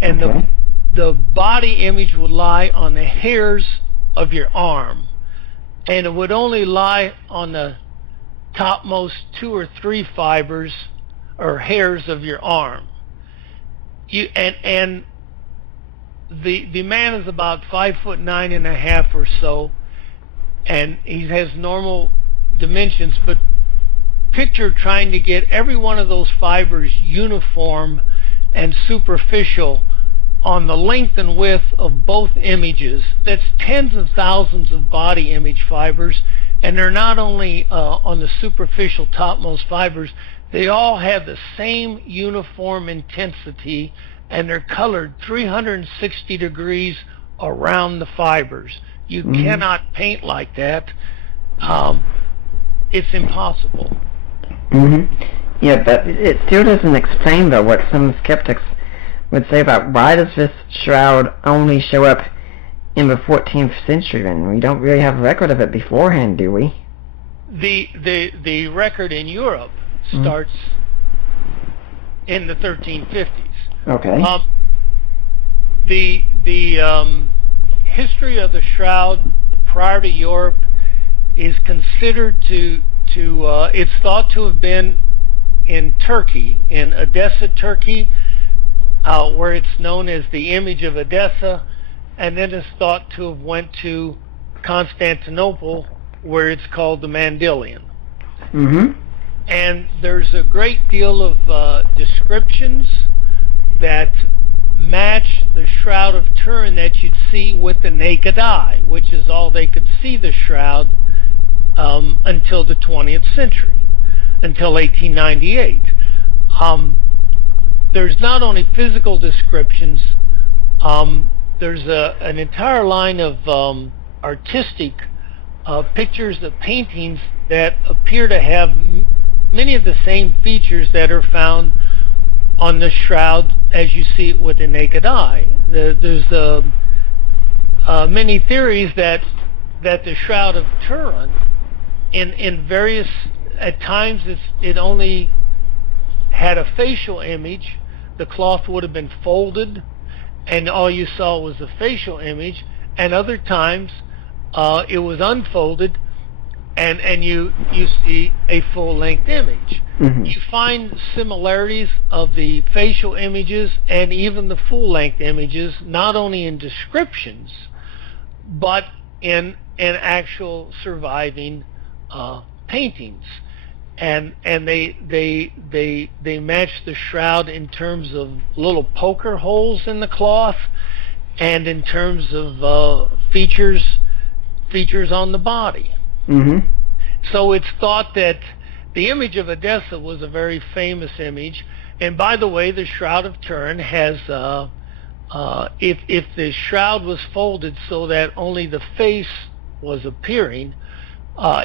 and the body image would lie on the hairs of your arm, and it would only lie on the topmost 2 or 3 fibers or hairs of your arm. The man is about 5'9.5" or so, and he has normal dimensions, but picture trying to get every one of those fibers uniform and superficial on the length and width of both images. That's tens of thousands of body image fibers, and they're not only on the superficial topmost fibers, they all have the same uniform intensity, and they're colored 360 degrees around the fibers. You cannot paint like that. It's impossible. Yeah, but it still doesn't explain, though, what some skeptics would say about why does this shroud only show up in the 14th century, and we don't really have a record of it beforehand, do we? The record in Europe starts in the 1350s. Okay. history of the shroud prior to Europe is considered to it's thought to have been in Turkey, in Edessa, Turkey, where it's known as the image of Edessa, and then it's thought to have went to Constantinople, where it's called the Mandylion. Mm-hmm. And there's a great deal of descriptions that match the Shroud of Turin that you'd see with the naked eye, which is all they could see the shroud until the 20th century, until 1898. There's not only physical descriptions, there's an entire line of artistic pictures of paintings that appear to have many of the same features that are found on the shroud as you see it with the naked eye. There's many theories that the Shroud of Turin, in various, at times it only had a facial image. The cloth would have been folded and all you saw was the facial image, and other times it was unfolded and you see a full-length image. Mm-hmm. You find similarities of the facial images and even the full-length images, not only in descriptions, but in actual surviving paintings. And they match the shroud in terms of little poker holes in the cloth, and in terms of features on the body. Mm-hmm. So it's thought that the image of Edessa was a very famous image. And by the way, the Shroud of Turin has, if the shroud was folded so that only the face was appearing,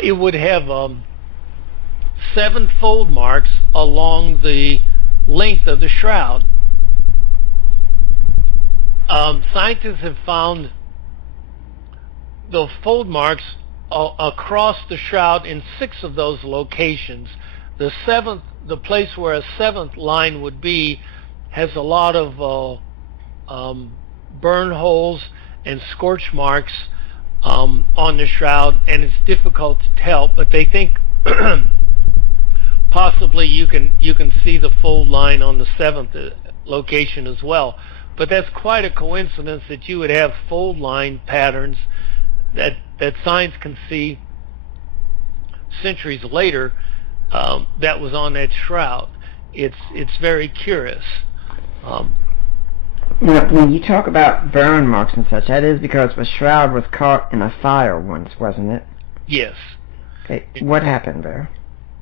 it would have 7 fold marks along the length of the shroud. Scientists have found the fold marks across the shroud in 6 of those locations. The 7th, the place where a 7th line would be, has a lot of burn holes and scorch marks on the shroud, and it's difficult to tell, but they think possibly you can see the fold line on the 7th location as well. But that's quite a coincidence that you would have fold line patterns that science can see centuries later that was on that shroud. It's very curious. Now, when you talk about burn marks and such, that is because the shroud was caught in a fire once, wasn't it? Yes. Okay. What happened there?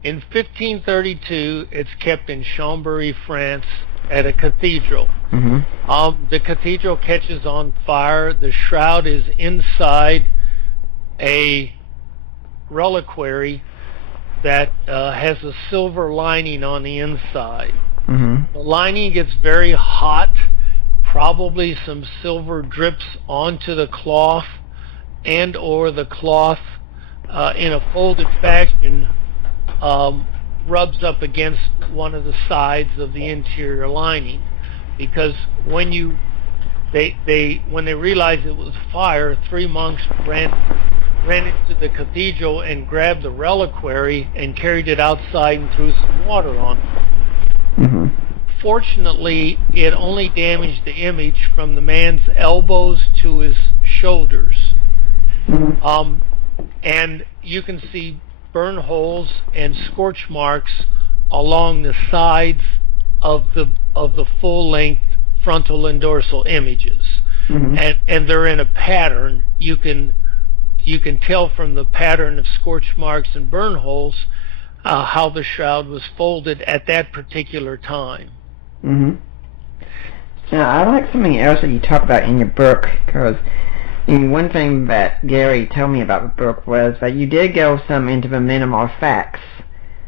In 1532, it's kept in Chambéry, France, at a cathedral. Mm-hmm. The cathedral catches on fire. The shroud is inside a reliquary that has a silver lining on the inside. Mm-hmm. The lining gets very hot. Probably some silver drips onto the cloth, and or the cloth in a folded fashion rubs up against one of the sides of the interior lining, because when they realized it was fire, 3 monks ran into the cathedral and grabbed the reliquary and carried it outside and threw some water on it. Mm-hmm. Fortunately, it only damaged the image from the man's elbows to his shoulders. Mm-hmm. And you can see burn holes and scorch marks along the sides of the full-length frontal and dorsal images. Mm-hmm. And they're in a pattern. You can tell from the pattern of scorch marks and burn holes how the shroud was folded at that particular time. Mm-hmm. Now, I like something else that you talk about in your book, because one thing that Gary told me about the book was that you did go some into the minimal facts,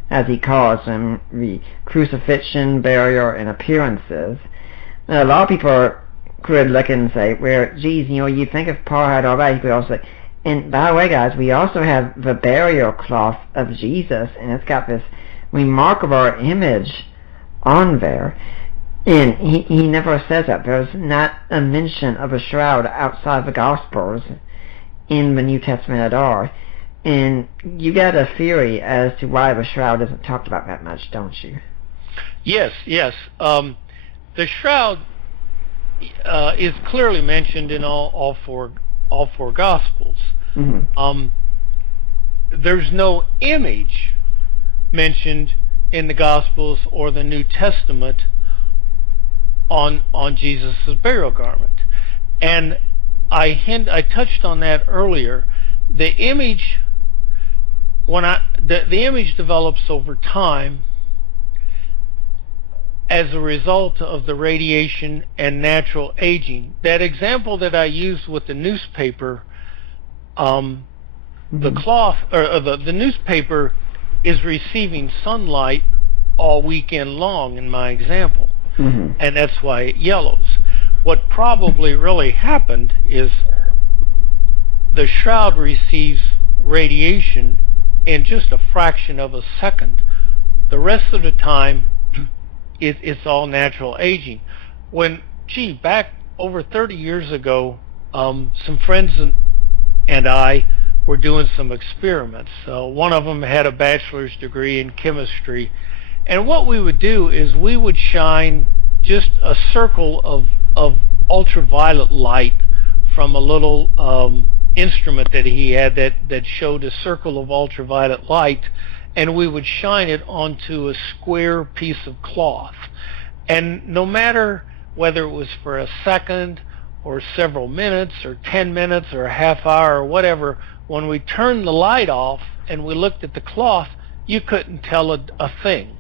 as he calls them, the crucifixion, burial, and appearances. Now, a lot of people could look and say, well, geez, you think if Paul had all that, he could also say, and by the way, guys, we also have the burial cloth of Jesus, and it's got this remarkable image on there. And he never says that. There's not a mention of a shroud outside the Gospels in the New Testament at all. And you got a theory as to why the shroud isn't talked about that much, don't you? Yes. The shroud is clearly mentioned in all four Gospels. Mm-hmm. There's no image mentioned in the Gospels or the New Testament on Jesus' burial garment, and I touched on that earlier. The image the image develops over time as a result of the radiation and natural aging. That example that I used with the newspaper, the cloth or the newspaper is receiving sunlight all weekend long in my example, and that's why it yellows. What probably really happened is the shroud receives radiation in just a fraction of a second. The rest of the time it's all natural aging. Back over 30 years ago, some friends and I were doing some experiments. One of them had a bachelor's degree in chemistry, and what we would do is we would shine just a circle of ultraviolet light from a little instrument that he had that showed a circle of ultraviolet light, and we would shine it onto a square piece of cloth. And no matter whether it was for a second or several minutes or 10 minutes or a half hour or whatever, when we turned the light off and we looked at the cloth, you couldn't tell a thing.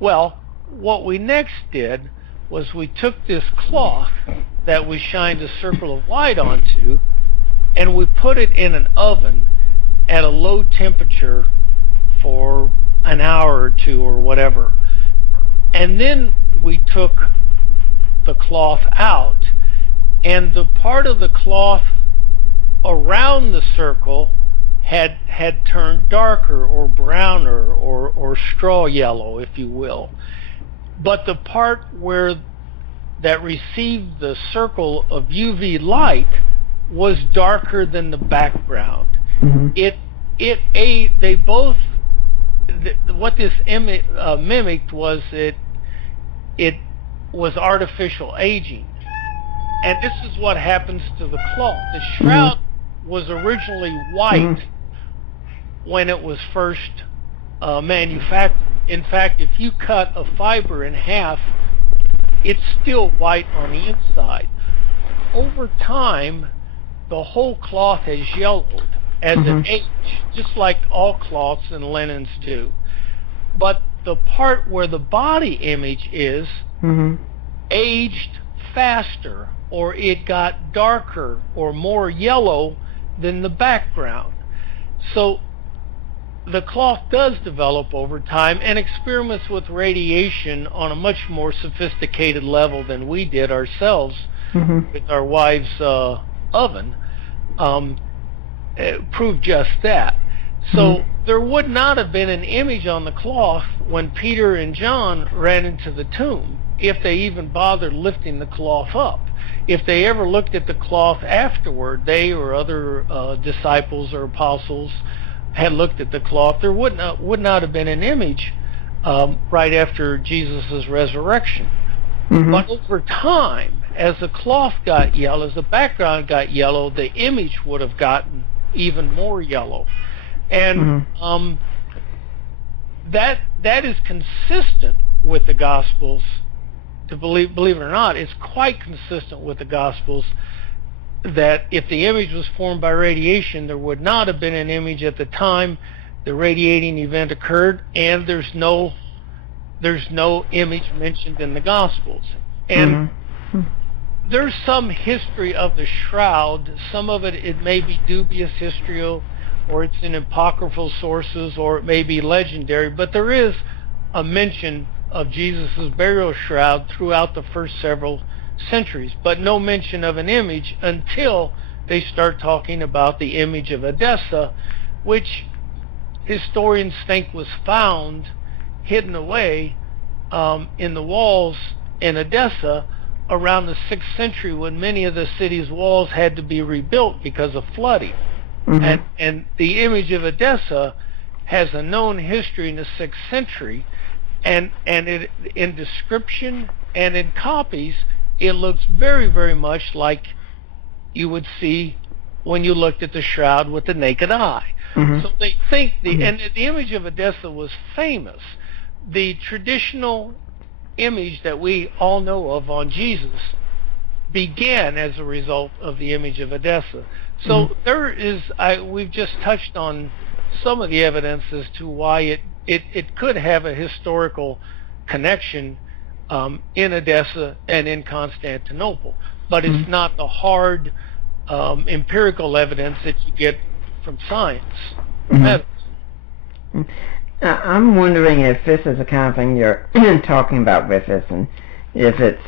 Well, what we next did was we took this cloth that we shined a circle of light onto, and we put it in an oven at a low temperature for an hour or two or whatever. And then we took the cloth out, and the part of the cloth around the circle had turned darker or browner or straw yellow, if you will. But the part that received the circle of UV light was darker than the background. What this mimicked was it was artificial aging. And this is what happens to the cloth. The shroud was originally white when it was first manufactured. In fact, if you cut a fiber in half, it's still white on the inside. Over time, the whole cloth has yellowed as it aged, just like all cloths and linens do. But the part where the body image is aged faster, or it got darker or more yellow than the background. So the cloth does develop over time, and experiments with radiation on a much more sophisticated level than we did ourselves with our wives' oven proved just that. So there would not have been an image on the cloth when Peter and John ran into the tomb, if they even bothered lifting the cloth up. If they ever looked at the cloth afterward, they or other disciples or apostles had looked at the cloth, there would not have been an image right after Jesus' resurrection. But over time, as the cloth got yellow, as the background got yellow, the image would have gotten even more yellow. And that is consistent with the Gospels. To believe it or not, it's quite consistent with the Gospels that if the image was formed by radiation, there would not have been an image at the time the radiating event occurred, and there's no image mentioned in the Gospels. And there's some history of the shroud. Some of it may be dubious history, or it's in apocryphal sources, or it may be legendary, but there is a mention of Jesus' burial shroud throughout the first several centuries, but no mention of an image until they start talking about the image of Edessa, which historians think was found hidden away in the walls in Edessa around the 6th century, when many of the city's walls had to be rebuilt because of flooding. And the image of Edessa has a known history in the 6th century, and it, in description and in copies, it looks very, very much like you would see when you looked at the shroud with the naked eye. So they think and the image of Edessa was famous. The traditional image that we all know of on Jesus began as a result of the image of Edessa. So there is, we've just touched on some of the evidence as to why it could have a historical connection in Edessa and in Constantinople, but it's not the hard empirical evidence that you get from science. I'm wondering if this is the kind of thing you're talking about with this, and if it's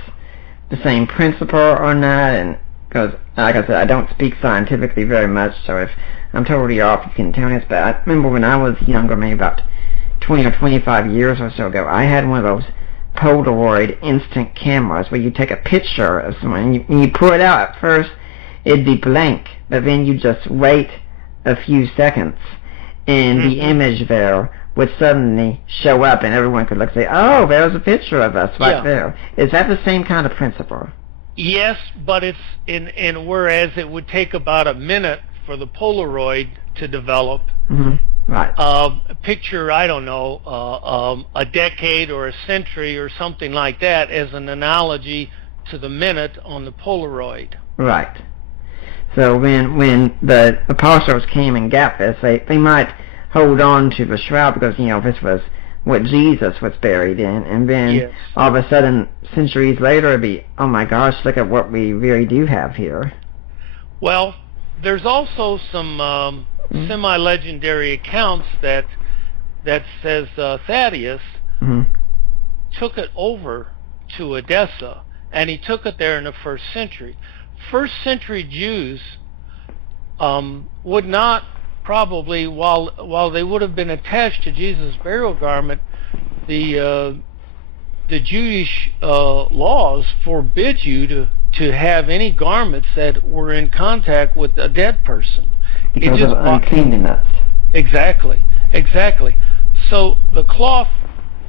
the same principle or not, and because, like I said, I don't speak scientifically very much, so if I'm totally off, you can tell us. But I remember when I was younger, maybe about 20 or 25 years or so ago, I had one of those Polaroid instant cameras where you take a picture of someone, and you pull it out. At first, it'd be blank, but then you just wait a few seconds, and the image there would suddenly show up, and everyone could look and say, oh, there's a picture of us right there. Is that the same kind of principle? Yes, but it's in whereas it would take about a minute for the Polaroid to develop. Right. Picture, I don't know, a decade or a century or something like that as an analogy to the minute on the Polaroid. Right. So when the apostles came and got this, they might hold on to the shroud because, this was what Jesus was buried in, and then all of a sudden, centuries later, it'd be, oh my gosh, look at what we really do have here. Well, there's also some semi-legendary accounts that says Thaddeus took it over to Edessa, and he took it there in the 1st century. First century Jews would not probably, while they would have been attached to Jesus' burial garment, the Jewish laws forbid you to have any garments that were in contact with a dead person. Because of uncleanness. Exactly. So the cloth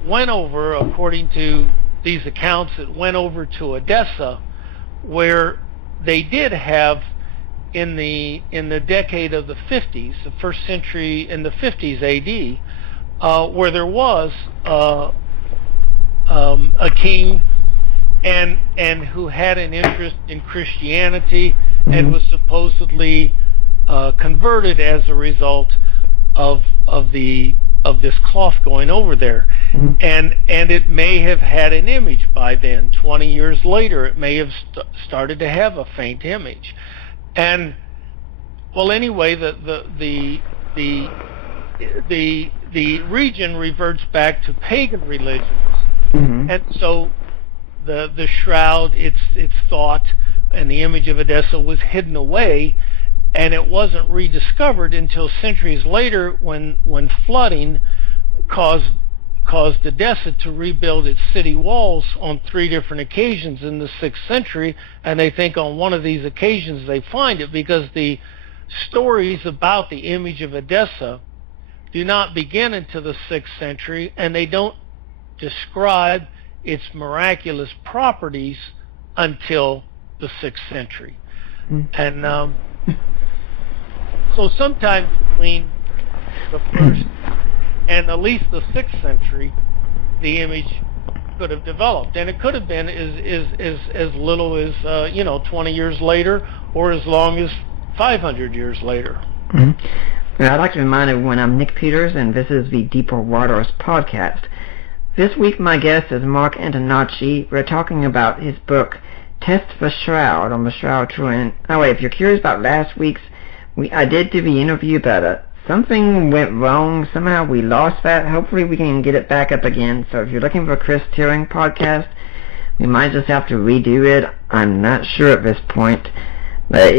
went over, according to these accounts, it went over to Edessa, where they did have in the decade of the 50s, the 1st century, in the 50s AD, where there was a king and who had an interest in Christianity and was supposedly converted as a result of this cloth going over there. And it may have had an image by then. 20 years later, it may have started to have a faint image. And well, anyway, the region reverts back to pagan religions, and so the shroud, it's thought, and the image of Edessa was hidden away, and it wasn't rediscovered until centuries later when flooding caused Edessa to rebuild its city walls on 3 different occasions in the 6th century, and they think on one of these occasions they find it because the stories about the image of Edessa do not begin until the 6th century, and they don't describe its miraculous properties until the 6th century. And so sometime between the 1st and at least the 6th century, the image could have developed, and it could have been as little as 20 years later, or as long as 500 years later. Well, I'd like to remind everyone I'm Nick Peters, and this is the Deeper Waters podcast. This week my guest is Mark Antonacci. We're talking about his book, Test the Shroud, on the Shroud Truant. Oh wait, if you're curious about last week's, I did do the interview, but something went wrong. Somehow we lost that. Hopefully we can get it back up again. So if you're looking for a Chris Tearing podcast, we might just have to redo it. I'm not sure at this point. But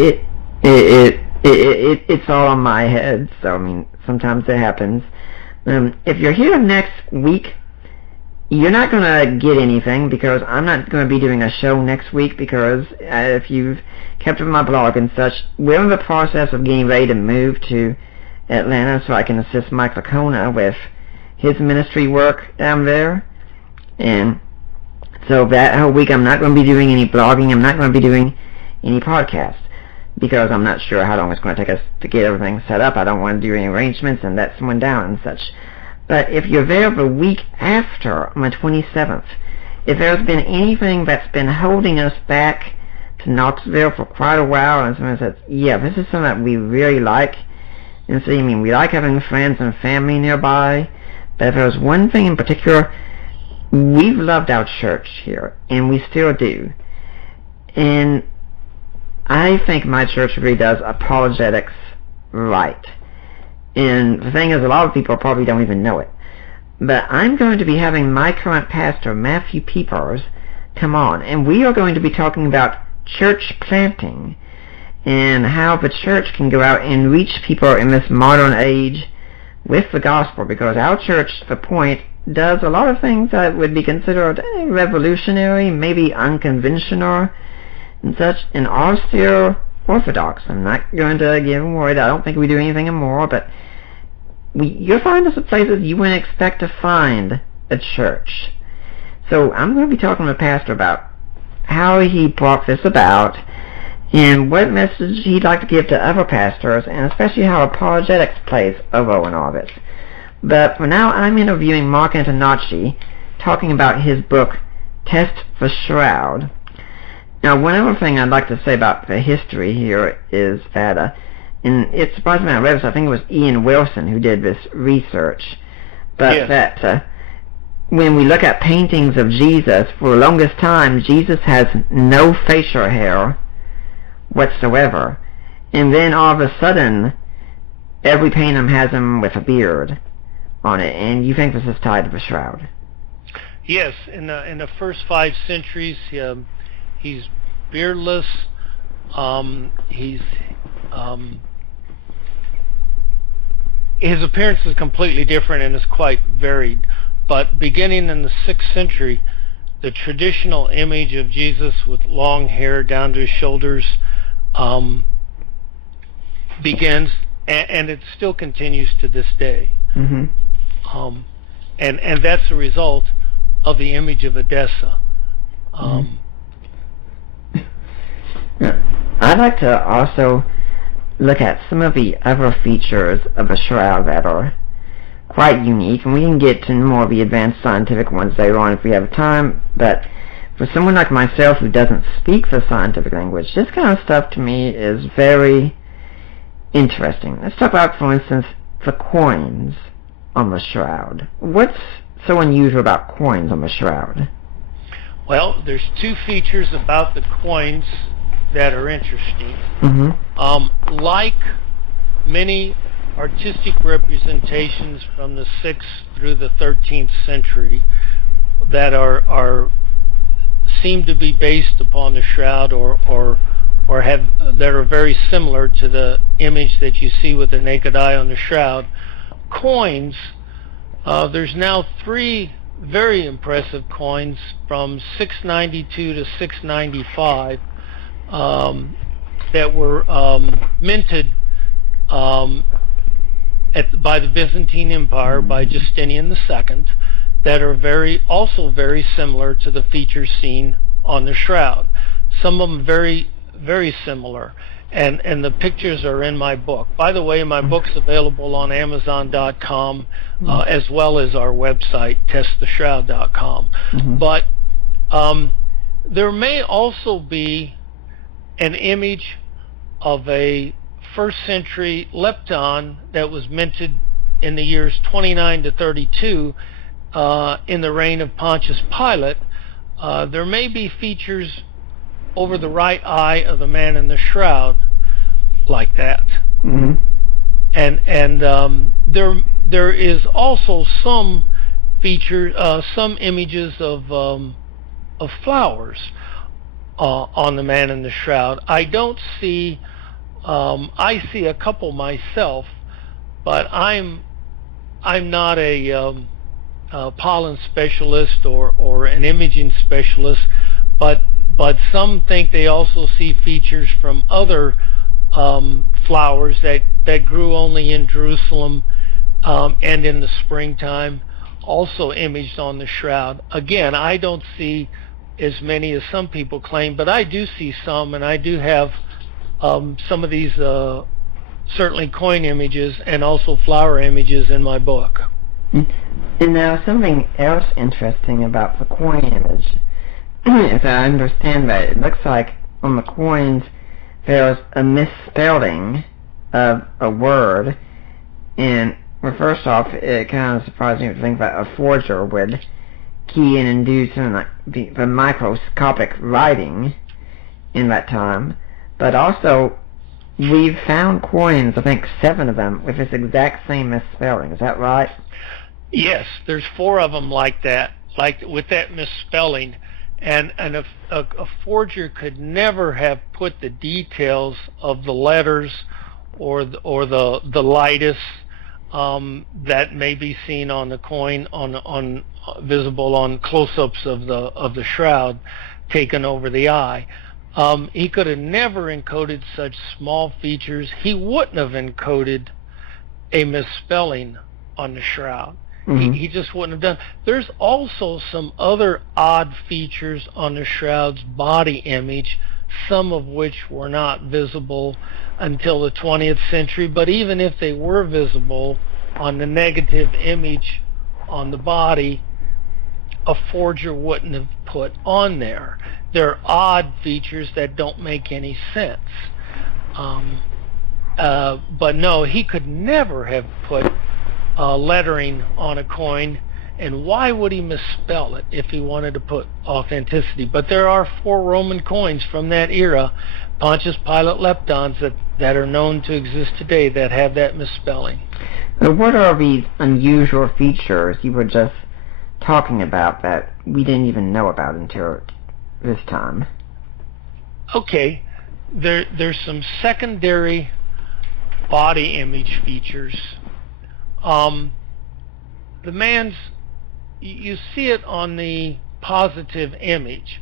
it's all on my head. So, sometimes it happens. If you're here next week, you're not going to get anything because I'm not going to be doing a show next week because if you've kept up with my blog and such, we're in the process of getting ready to move to Atlanta so I can assist Mike Lacona with his ministry work down there. And so that whole week I'm not going to be doing any blogging. I'm not going to be doing any podcasts because I'm not sure how long it's going to take us to get everything set up. I don't want to do any arrangements and let someone down and such. But if you're there the week after, on the 27th, if there's been anything that's been holding us back to Knoxville for quite a while, and someone says, yeah, this is something that we really like, and so, I mean, we like having friends and family nearby, but if there's one thing in particular, we've loved our church here, and we still do. And I think my church really does apologetics right. And the thing is, a lot of people probably don't even know it. But I'm going to be having my current pastor, Matthew Peepers, come on. And we are going to be talking about church planting and how the church can go out and reach people in this modern age with the gospel. Because our church, The Point, does a lot of things that would be considered revolutionary, maybe unconventional, and such, and are still orthodox. I'm not going to give them word. I don't think we do anything immoral, but you'll find us at places you wouldn't expect to find a church. So I'm going to be talking to the pastor about how he brought this about and what message he'd like to give to other pastors, and especially how apologetics plays a role in all this. But for now, I'm interviewing Mark Antonacci, talking about his book, Test the Shroud. Now, one other thing I'd like to say about the history here is that and it surprised me, I read this, I think it was Ian Wilson who did this research, but yes, that when we look at paintings of Jesus, for the longest time, Jesus has no facial hair whatsoever, and then all of a sudden, every painting has him with a beard on it, and you think this is tied to the shroud? Yes, in the first 5 centuries, he's beardless, his appearance is completely different and is quite varied. But beginning in the 6th century, the traditional image of Jesus with long hair down to his shoulders begins, and it still continues to this day. Mm-hmm. And that's the result of the image of Edessa. I'd like to also look at some of the other features of a shroud that are quite unique, and we can get to more of the advanced scientific ones later on if we have time, but for someone like myself who doesn't speak the scientific language, this kind of stuff to me is very interesting. Let's talk about, for instance, the coins on the shroud. What's so unusual about coins on the shroud? Well, there's 2 features about the coins that are interesting. Mm-hmm. Like many artistic representations from the 6th through the 13th century that seem to be based upon the shroud or have that are very similar to the image that you see with the naked eye on the shroud, coins, there's now 3 very impressive coins from 692 to 695 that were minted by the Byzantine Empire by Justinian II that are also very similar to the features seen on the shroud. Some of them very, very similar. And the pictures are in my book. By the way, my book's available on Amazon.com as well as our website, testtheshroud.com. Mm-hmm. But there may also be an image of a 1st century lepton that was minted in the years 29 to 32 in the reign of Pontius Pilate. There may be features over the right eye of the man in the shroud like that. Mm-hmm. And there is also some images of flowers on the man in the shroud. I don't see I see a couple myself, but I'm not a pollen specialist or an imaging specialist, but some think they also see features from other flowers that grew only in Jerusalem and in the springtime, also imaged on the shroud. Again, I don't see as many as some people claim, but I do see some, and I do have some of these certainly coin images and also flower images in my book. And now something else interesting about the coin image, as I understand that, it looks like on the coins there's a misspelling of a word, and well, first off, it kind of surprised me to think that a forger would key in and do something like the microscopic writing in that time, but also we've found coins, I think 7 of them, with this exact same misspelling. Is that right? Yes, there's 4 of them like that, like with that misspelling, and a forger could never have put the details of the letters or the lightus that may be seen on the coin on visible on close-ups of the shroud taken over the eye. He could have never encoded such small features. He wouldn't have encoded a misspelling on the shroud. Mm-hmm. He just wouldn't have done. There's also some other odd features on the shroud's body image, some of which were not visible until the 20th century, but even if they were visible on the negative image on the body, a forger wouldn't have put on there. They're odd features that don't make any sense. But no, he could never have put lettering on a coin, and why would he misspell it if he wanted to put authenticity? But there are 4 Roman coins from that era, Pontius Pilate leptons, that are known to exist today that have that misspelling. So what are these unusual features you were just talking about that we didn't even know about until this time? Okay, there's some secondary body image features. The man's, you see it on the positive image,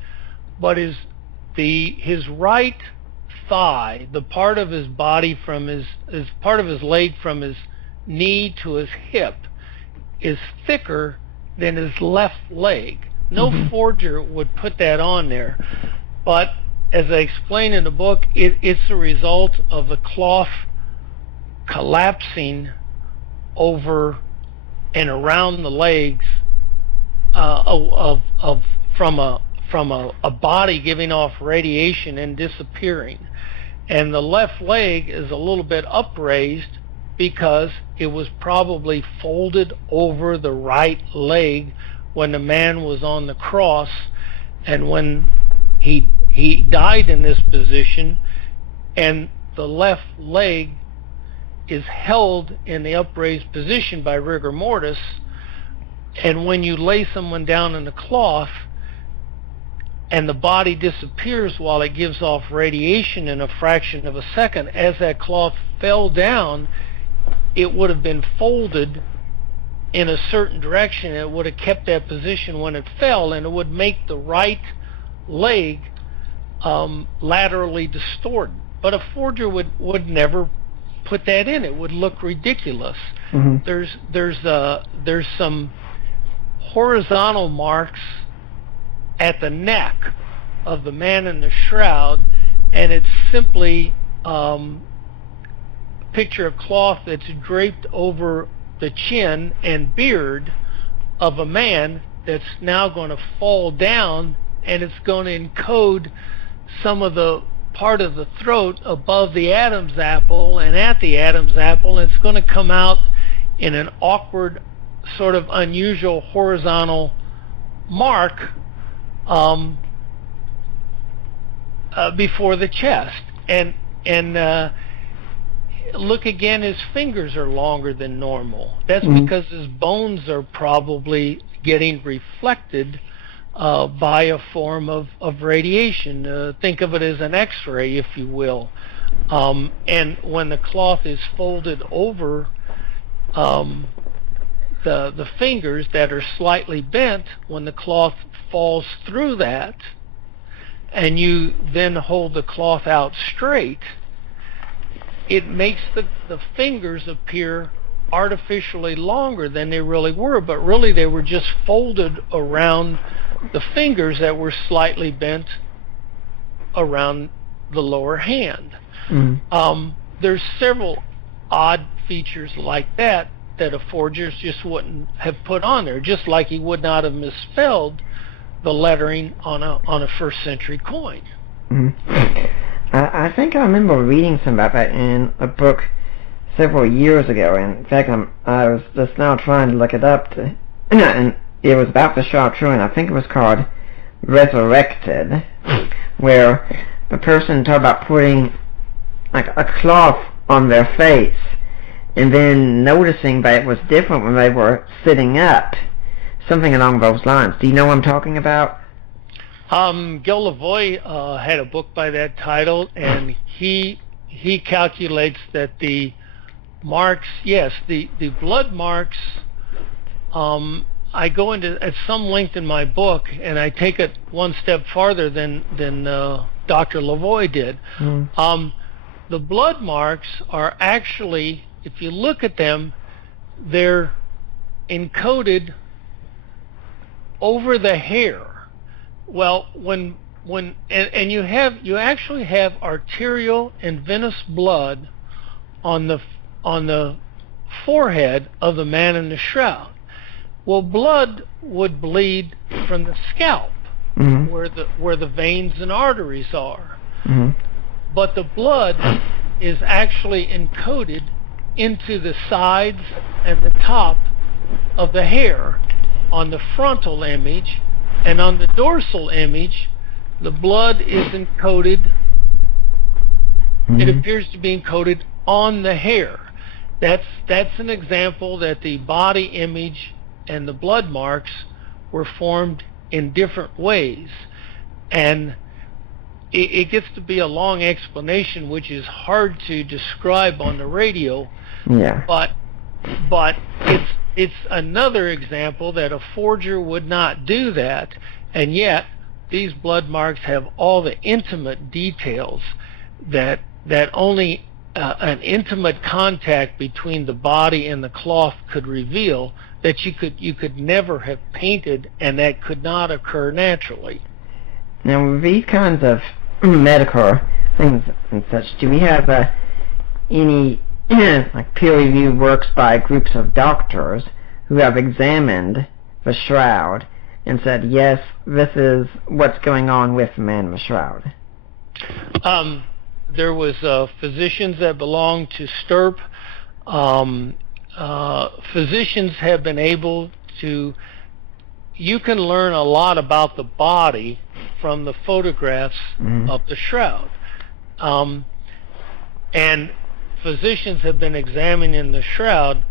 but his right thigh, the part of his body from his part of his leg from his knee to his hip, is thicker than his left leg. No forger would put that on there, but as I explain in the book, it's a result of the cloth collapsing over and around the legs from a body giving off radiation and disappearing, and the left leg is a little bit upraised because it was probably folded over the right leg when the man was on the cross, and when he died in this position, and the left leg is held in the upraised position by rigor mortis, and when you lay someone down in the cloth and the body disappears while it gives off radiation in a fraction of a second, as that cloth fell down, it would have been folded in a certain direction, and it would have kept that position when it fell, and it would make the right leg laterally distorted. But a forger would never put that in. It would look ridiculous. There's some horizontal marks at the neck of the man in the shroud, and it's simply picture of cloth that's draped over the chin and beard of a man that's now going to fall down, and it's going to encode some of the part of the throat above the Adam's apple and at the Adam's apple, and it's going to come out in an awkward, sort of unusual horizontal mark before the chest. And look again, his fingers are longer than normal. That's because his bones are probably getting reflected by a form of radiation. Think of it as an X-ray, if you will. And when the cloth is folded over the fingers that are slightly bent, when the cloth falls through that, and you then hold the cloth out straight, it makes the fingers appear artificially longer than they really were, but really they were just folded around the fingers that were slightly bent around the lower hand. There's several odd features like that a forger just wouldn't have put on there, just like he would not have misspelled the lettering on a first century coin. I think I remember reading some about that in a book several years ago. In fact, I was just now trying to look it up, and it was about the chartreuse. I think it was called Resurrected, where the person talked about putting like a cloth on their face and then noticing that it was different when they were sitting up, something along those lines. Do you know what I'm talking about? Gil Lavoie had a book by that title, and he calculates that the marks, yes, the blood marks, I go into at some length in my book, and I take it one step farther than Dr. Lavoie did. The blood marks are actually, if you look at them, they're encoded over the hair. Well, when you actually have arterial and venous blood on the forehead of the man in the shroud. Well, blood would bleed from the scalp, where the veins and arteries are. But the blood is actually encoded into the sides and the top of the hair on the frontal image, and on the dorsal image, the blood is encoded. It appears to be encoded on the hair. That's an example that the body image and the blood marks were formed in different ways, and it gets to be a long explanation, which is hard to describe on the radio. But it's another example that a forger would not do that, and yet these blood marks have all the intimate details that only an intimate contact between the body and the cloth could reveal, that you could never have painted, and that could not occur naturally. Now, with these kinds of medical things and such, do we have any like peer-reviewed works by groups of doctors who have examined the shroud and said, yes, this is what's going on with the man in the shroud? There was physicians that belonged to Stirp. Physicians have been able to, you can learn a lot about the body from the photographs of the shroud. And physicians have been examining the shroud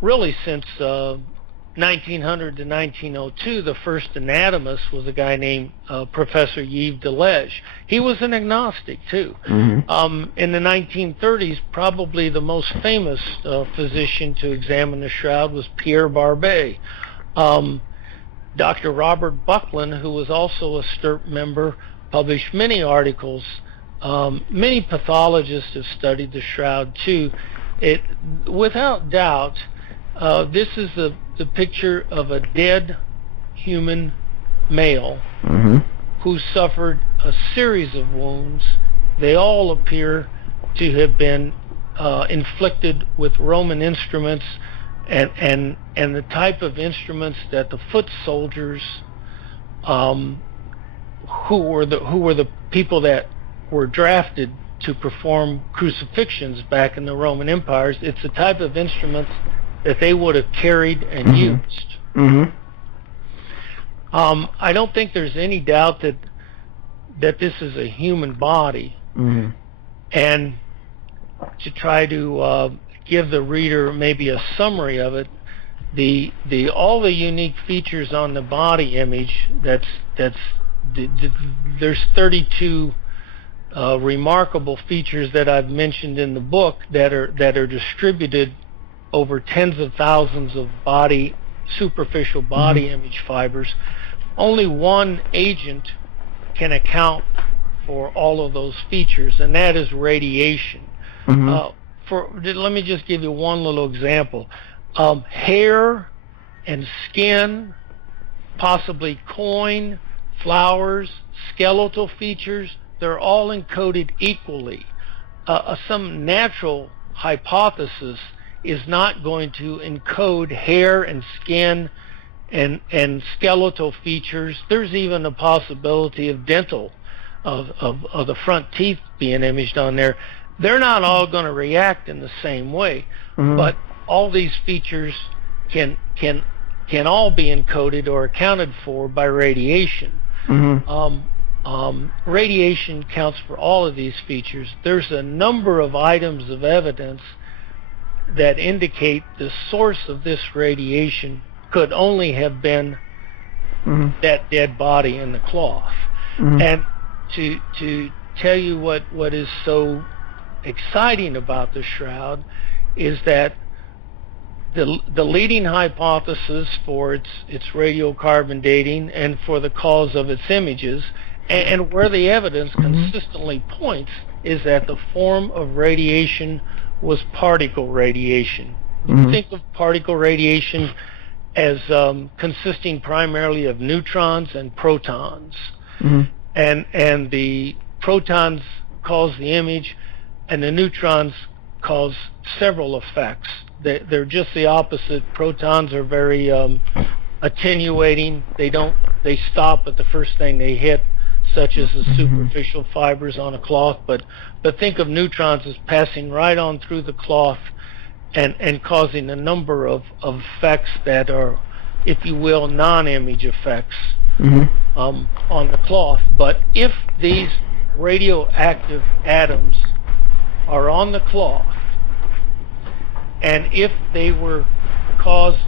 really since 1900 to 1902. The first anatomist was a guy named Professor Yves Delage. He was an agnostic too. In the 1930s, probably the most famous physician to examine the shroud was Pierre Barbet. Dr. Robert Buckland, who was also a Stirp member, published many articles. Many pathologists have studied the shroud too. Without doubt, this is the picture of a dead human male who suffered a series of wounds. They all appear to have been inflicted with Roman instruments, and the type of instruments that the foot soldiers, who were the people that were drafted to perform crucifixions back in the Roman empires, it's the type of instruments that they would have carried and used. I don't think there's any doubt that this is a human body. And to try to give the reader maybe a summary of it, all the unique features on the body image, there's 32 remarkable features that I've mentioned in the book that are distributed over tens of thousands of superficial body image fibers. Only one agent can account for all of those features, and that is radiation. Let me just give you one little example. Hair and skin, possibly coin, flowers, skeletal features, they're all encoded equally. Some natural hypothesis is not going to encode hair and skin and skeletal features. There's even a possibility of dental, of the front teeth being imaged on there. They're not all going to react in the same way, but all these features can all be encoded or accounted for by radiation. Radiation counts for all of these features. There's a number of items of evidence that indicate the source of this radiation could only have been that dead body in the cloth. And to tell you what is so exciting about the shroud is that the leading hypothesis for its radiocarbon dating and for the cause of its images, and where the evidence consistently points, is that the form of radiation was particle radiation. You think of particle radiation as consisting primarily of neutrons and protons, and the protons cause the image, and the neutrons cause several effects. They're just the opposite. Protons are very attenuating. They stop at the first thing they hit, such as the superficial fibers on a cloth. But think of neutrons as passing right on through the cloth and causing a number of effects that are, if you will, non-image effects on the cloth. But if these radioactive atoms are on the cloth, and if they were caused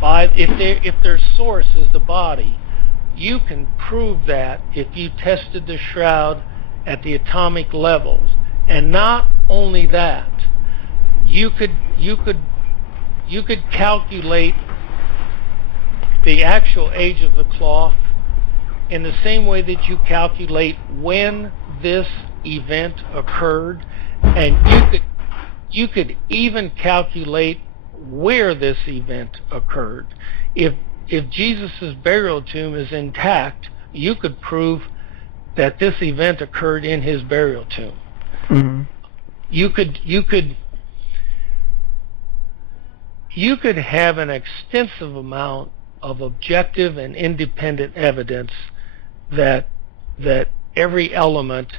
by, if their source is the body, you can prove that if you tested the shroud at the atomic levels. And not only that, you could calculate the actual age of the cloth in the same way that you calculate when this event occurred, and you could even calculate where this event occurred. If Jesus' burial tomb is intact, you could prove that this event occurred in his burial tomb. You could have an extensive amount of objective and independent evidence that every element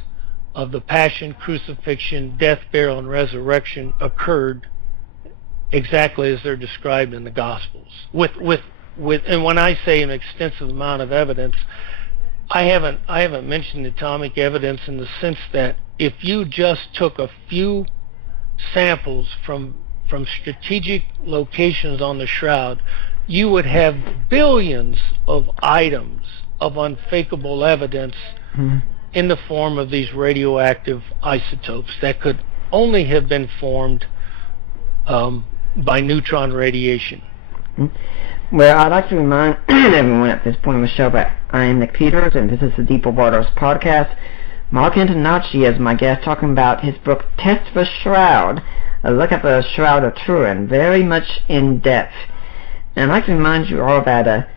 of the passion, crucifixion, death, burial, and resurrection occurred exactly as they're described in the Gospels. And when I say an extensive amount of evidence, I haven't mentioned atomic evidence in the sense that if you just took a few samples from strategic locations on the shroud, you would have billions of items of unfakeable evidence in the form of these radioactive isotopes that could only have been formed by neutron radiation. Well, I'd like to remind everyone at this point of the show that I am Nick Peters, and this is the Deeper Waters podcast. Mark Antonacci is my guest, talking about his book, Test the Shroud, a look at the Shroud of Turin, very much in depth. And I'd like to remind you all that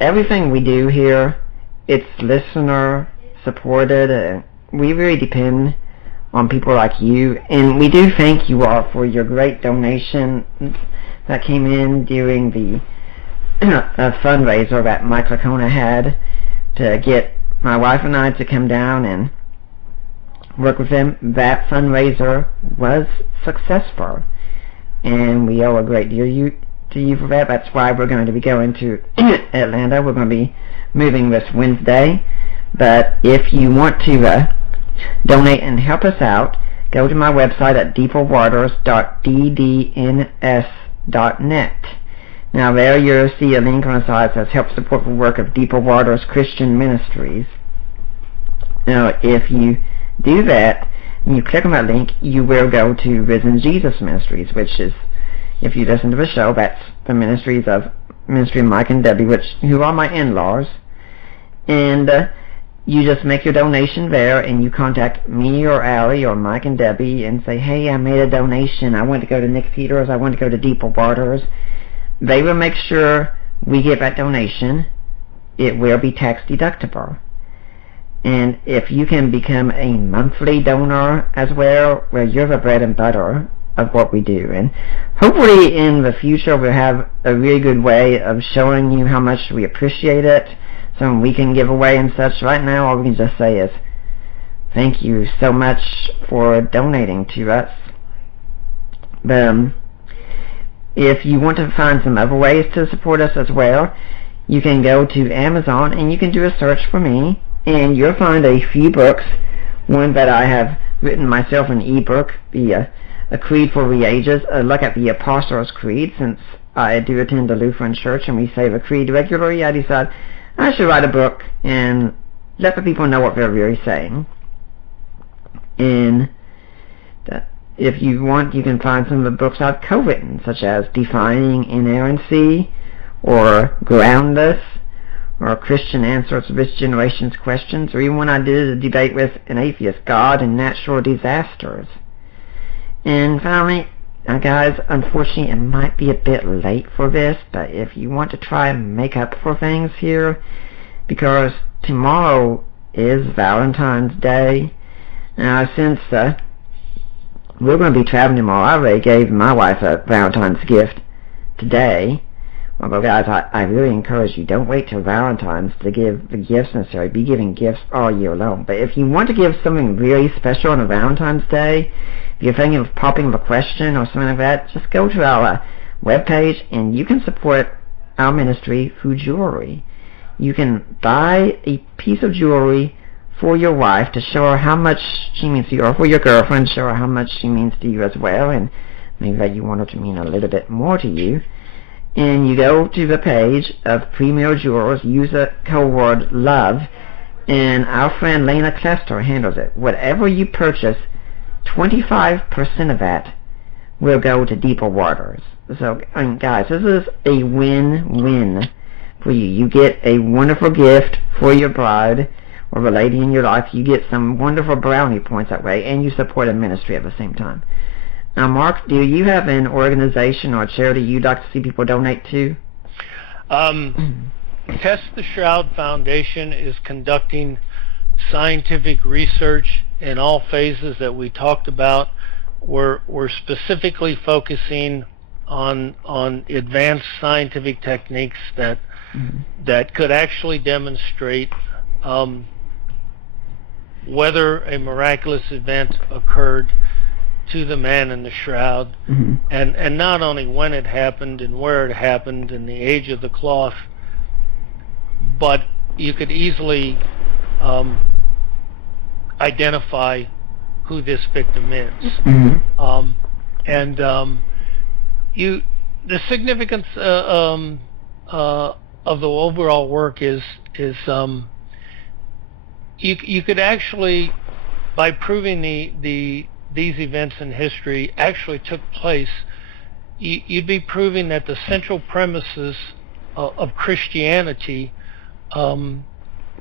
everything we do here, it's listener supported. We really depend on people like you, and we do thank you all for your great donation that came in during the fundraiser that Mike Lacona had to get my wife and I to come down and work with him. That fundraiser was successful, and we owe a great deal to you for that. That's why we're going to be going to Atlanta. We're going to be moving this Wednesday. But if you want to donate and help us out, go to my website at deeperwaters.ddns.net. Now there you'll see a link on the side that says help support the work of Deeper Waters Christian Ministries. Now if you do that and you click on that link, you will go to Risen Jesus Ministries, which is if you listen to the show, that's the Ministry of Mike and Debbie, who are my in-laws. And you just make your donation there, and you contact me or Allie or Mike and Debbie and say, hey, I made a donation. I want to go to Nick Peters. I want to go to Deeper Waters. They will make sure we get that donation. It will be tax deductible. And if you can become a monthly donor as well, you're the bread and butter of what we do. And hopefully in the future we'll have a really good way of showing you how much we appreciate it, something we can give away and such. Right now all we can just say is thank you so much for donating to us. But if you want to find some other ways to support us as well, you can go to Amazon and you can do a search for me, and you'll find a few books. One that I have written myself, an ebook, A Creed for the Ages, a look at the Apostles' Creed. Since I do attend the Lutheran Church and we say the Creed regularly, I decided I should write a book and let the people know what they're really saying. And if you want, you can find some of the books I've co-written, such as Defining Inerrancy, or Groundless, or Christian Answers to This Generation's Questions, or even when I did a debate with an atheist, God and Natural Disasters. And finally, guys, unfortunately it might be a bit late for this, but if you want to try and make up for things here, because tomorrow is Valentine's Day. Now, since we're going to be traveling tomorrow, I already gave my wife a Valentine's gift today. Well, guys, I really encourage you, don't wait till Valentine's to give the gifts necessary. Be giving gifts all year long. But if you want to give something really special on a Valentine's Day, if you're thinking of popping up a question or something like that, just go to our webpage and you can support our ministry through jewelry. You can buy a piece of jewelry for your wife to show her how much she means to you, or for your girlfriend, show her how much she means to you as well, and maybe that you want her to mean a little bit more to you. And you go to the page of Premier Jewelers, use the code word LOVE, and our friend Lena Clester handles it. Whatever you purchase, 25% of that will go to Deeper Waters. So, guys, this is a win-win for you. You get a wonderful gift for your bride or the lady in your life. You get some wonderful brownie points that way, and you support a ministry at the same time. Now, Mark, do you have an organization or a charity you'd like to see people donate to? Test the Shroud Foundation is conducting scientific research in all phases that we talked about. We're specifically focusing on advanced scientific techniques that could actually demonstrate whether a miraculous event occurred to the man in the shroud, and not only when it happened and where it happened and the age of the cloth, but you could easily identify who this victim is. The significance of the overall work is you could actually, by proving these events in history actually took place, you'd be proving that the central premises of Christianity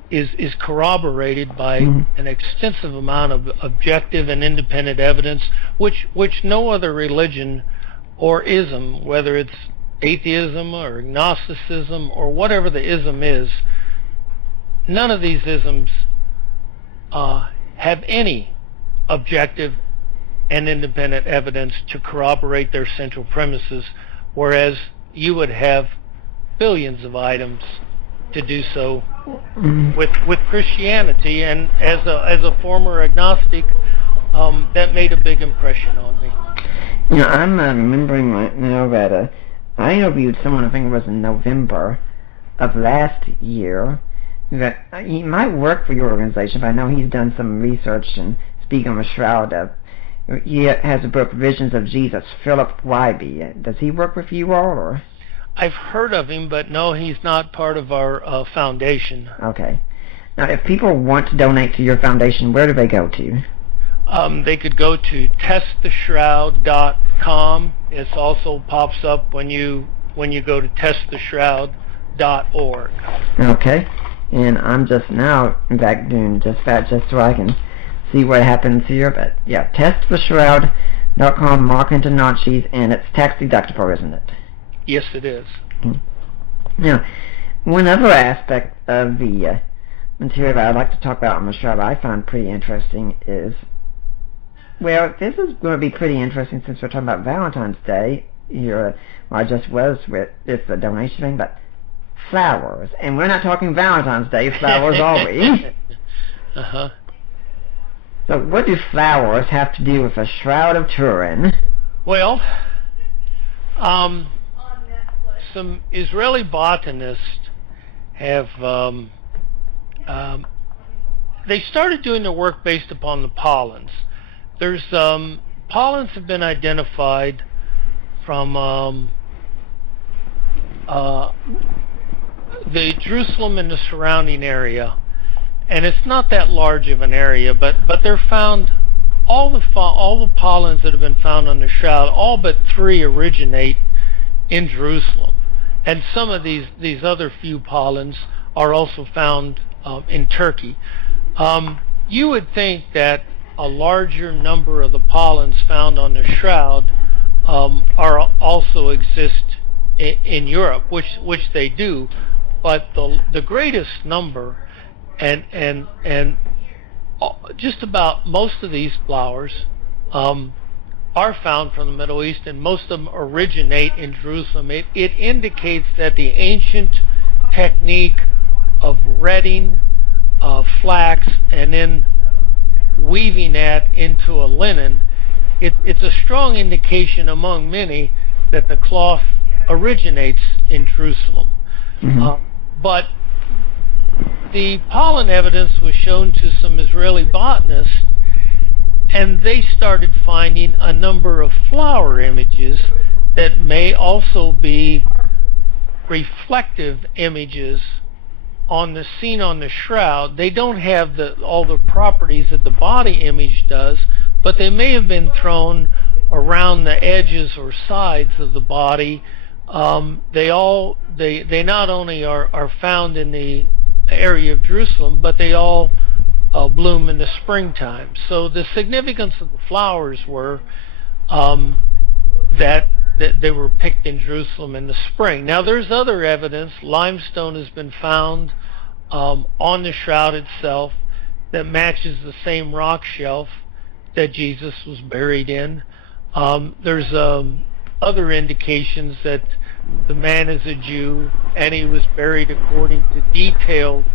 is corroborated by an extensive amount of objective and independent evidence, which no other religion or ism, whether it's atheism or agnosticism or whatever the ism is, none of these isms have any objective and independent evidence to corroborate their central premises, whereas you would have billions of items to do so with Christianity. And as a former agnostic, that made a big impression on me. You know, I'm remembering right now that I interviewed someone, I think it was in November of last year, that he might work for your organization, but I know he's done some research and speaking on the shroud. He has a book, Visions of Jesus, Philip Wyby. Does he work with you all, or? I've heard of him, but no, he's not part of our foundation. Okay. Now, if people want to donate to your foundation, where do they go to? They could go to testtheshroud.com. It also pops up when you go to testtheshroud.org. Okay. And I'm just now, in fact, doing just that just so I can see what happens here. But yeah, testtheshroud.com, Mark Antonacci, and it's tax deductible, isn't it? Yes, it is. Now, one other aspect of the material that I'd like to talk about on the shroud I find pretty interesting is, well, this is going to be pretty interesting since we're talking about Valentine's Day here. Well, I just was with this donation thing, but flowers. And we're not talking Valentine's Day flowers, are we? Uh-huh. So what do flowers have to do with a Shroud of Turin? Well, some Israeli botanists have they started doing their work based upon the pollens. There's pollens have been identified from the Jerusalem and the surrounding area, and it's not that large of an area, but they're found, all the pollens that have been found on the shroud, all but 3 originate in Jerusalem, and some of these other few pollens are also found in Turkey. You would think that a larger number of the pollens found on the shroud are also exist in Europe, which they do, but the greatest number and just about most of these flowers are found from the Middle East, and most of them originate in Jerusalem. It indicates that the ancient technique of retting flax and then weaving that into a linen, it's a strong indication among many that the cloth originates in Jerusalem. But the pollen evidence was shown to some Israeli botanists, and they started finding a number of flower images that may also be reflective images on the scene on the shroud. They don't have all the properties that the body image does, but they may have been thrown around the edges or sides of the body. They not only are found in the area of Jerusalem, but they all bloom in the springtime. So the significance of the flowers were that they were picked in Jerusalem in the spring. Now there's other evidence. Limestone has been found on the shroud itself that matches the same rock shelf that Jesus was buried in. There's other indications that the man is a Jew and he was buried according to detailed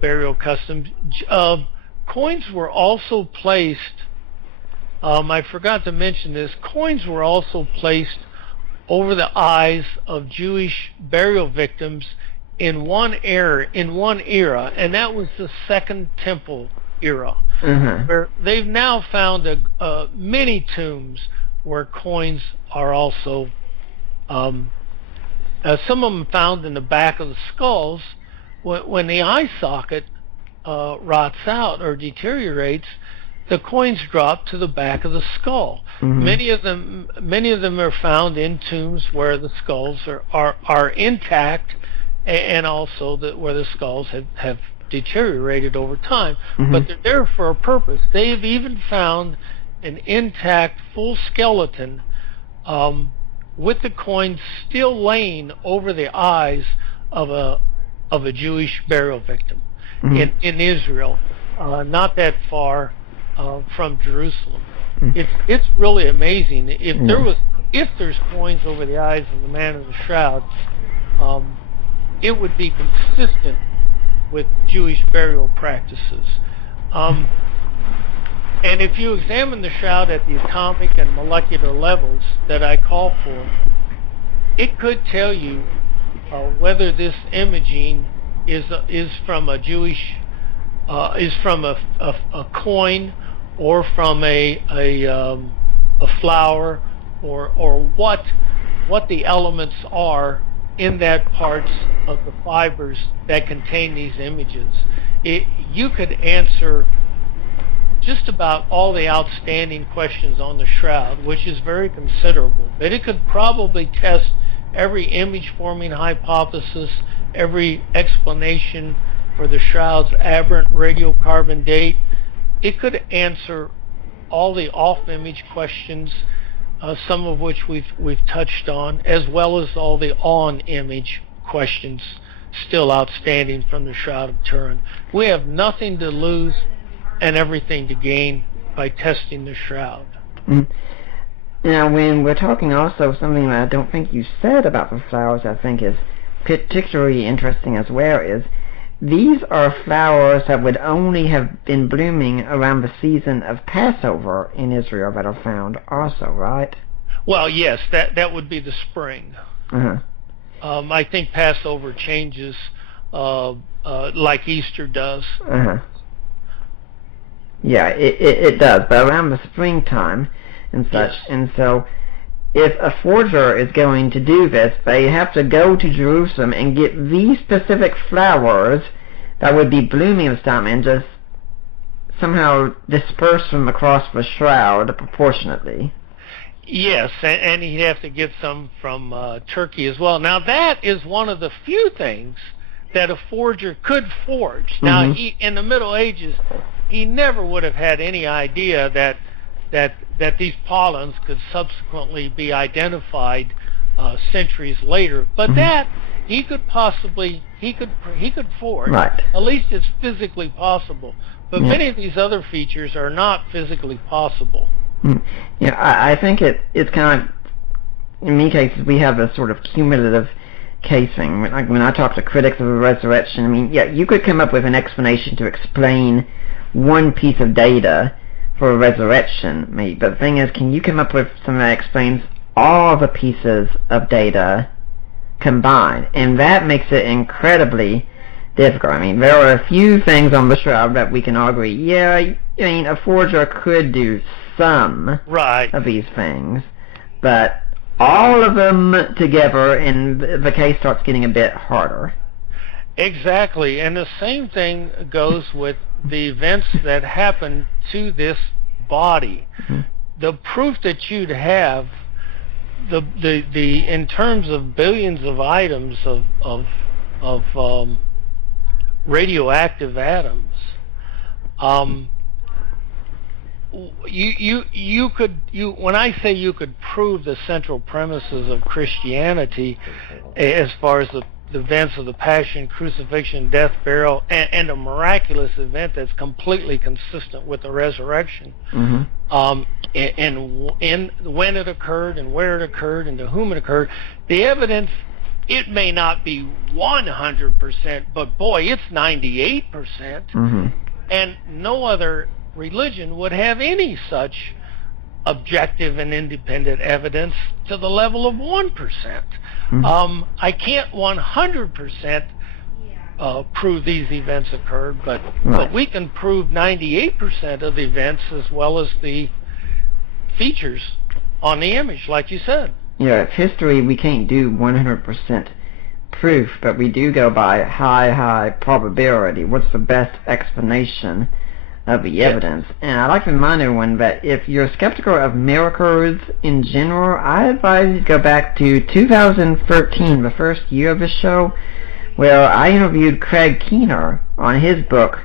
burial customs. Coins were also placed, I forgot to mention this, coins were also placed over the eyes of Jewish burial victims in one era, and that was the Second Temple era, where they've now found many tombs where coins are also, some of them found in the back of the skulls. When the eye socket rots out or deteriorates, the coins drop to the back of the skull. Many of them are found in tombs where the skulls are intact, and also where the skulls have deteriorated over time. But they're there for a purpose. They have even found an intact full skeleton with the coins still laying over the eyes of a Jewish burial victim in Israel, not that far from Jerusalem. It's really amazing. If there's coins over the eyes of the man in the shroud, it would be consistent with Jewish burial practices. And if you examine the shroud at the atomic and molecular levels that I call for, it could tell you whether this imaging is from a Jewish, is from a coin, or from a flower, or what the elements are in that parts of the fibers that contain these images. You could answer just about all the outstanding questions on the shroud, which is very considerable. But it could probably test every image-forming hypothesis, every explanation for the shroud's aberrant radiocarbon date. It could answer all the off-image questions, some of which we've touched on, as well as all the on-image questions still outstanding from the Shroud of Turin. We have nothing to lose and everything to gain by testing the shroud. Now, when we're talking also, something that I don't think you said about the flowers I think is particularly interesting as well is these are flowers that would only have been blooming around the season of Passover in Israel that are found also, right? Well, yes, that would be the spring. I think Passover changes like Easter does. Yeah, it does, but around the springtime and such. Yes. And so if a forger is going to do this, they have to go to Jerusalem and get these specific flowers that would be blooming this time and just somehow disperse them across the shroud proportionately. Yes, and he'd have to get some from Turkey as well. Now, that is one of the few things that a forger could forge. Now, in the Middle Ages, he never would have had any idea that these pollens could subsequently be identified centuries later. But that he could possibly he could forge. Right. At least it's physically possible. But many of these other features are not physically possible. Yeah, I think it's kind of, in many cases, we have a sort of cumulative casing. Like when I talk to critics of the resurrection, I mean, yeah, you could come up with an explanation to explain one piece of data for a resurrection, maybe. But the thing is, can you come up with something that explains all the pieces of data combined? And that makes it incredibly difficult. I mean, there are a few things on the shroud that we can argue, yeah, I mean, a forger could do some of these things, but all of them together, and the case starts getting a bit harder. Exactly, and the same thing goes with the events that happen to this body. The proof that you'd have, the in terms of billions of items of radioactive atoms, when I say you could prove the central premises of Christianity as far as the events of the Passion, Crucifixion, Death, Burial, and a miraculous event that's completely consistent with the resurrection, and when it occurred and where it occurred and to whom it occurred, the evidence, it may not be 100%, but boy, it's 98%, and no other religion would have any such objective and independent evidence to the level of 1%. I can't 100% prove these events occurred, but we can prove 98% of the events as well as the features on the image, like you said. Yeah, history, we can't do 100% proof, but we do go by high probability. What's the best explanation of the evidence? And I'd like to remind everyone that if you're skeptical of miracles in general, I advise you to go back to 2013, the first year of the show, where I interviewed Craig Keener on his book,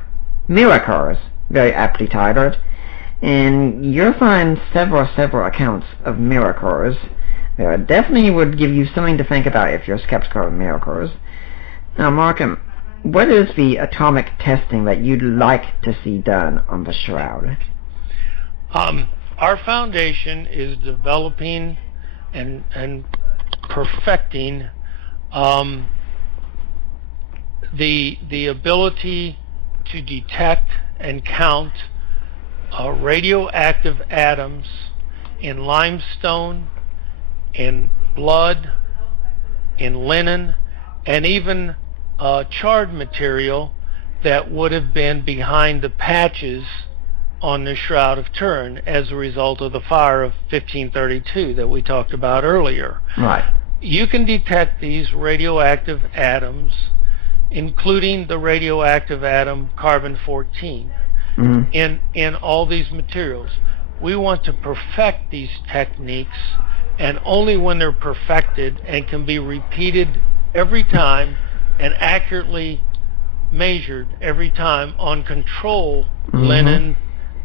Miracles, very aptly titled, and you'll find several accounts of miracles. That definitely would give you something to think about if you're skeptical of miracles. Now, Markham, what is the atomic testing that you'd like to see done on the shroud? Our foundation is developing and perfecting the ability to detect and count radioactive atoms in limestone, in blood, in linen, and even charred material that would have been behind the patches on the Shroud of Turin as a result of the fire of 1532 that we talked about earlier. Right. You can detect these radioactive atoms, including the radioactive atom carbon-14. in all these materials. We want to perfect these techniques, and only when they're perfected and can be repeated every time and accurately measured every time on control linen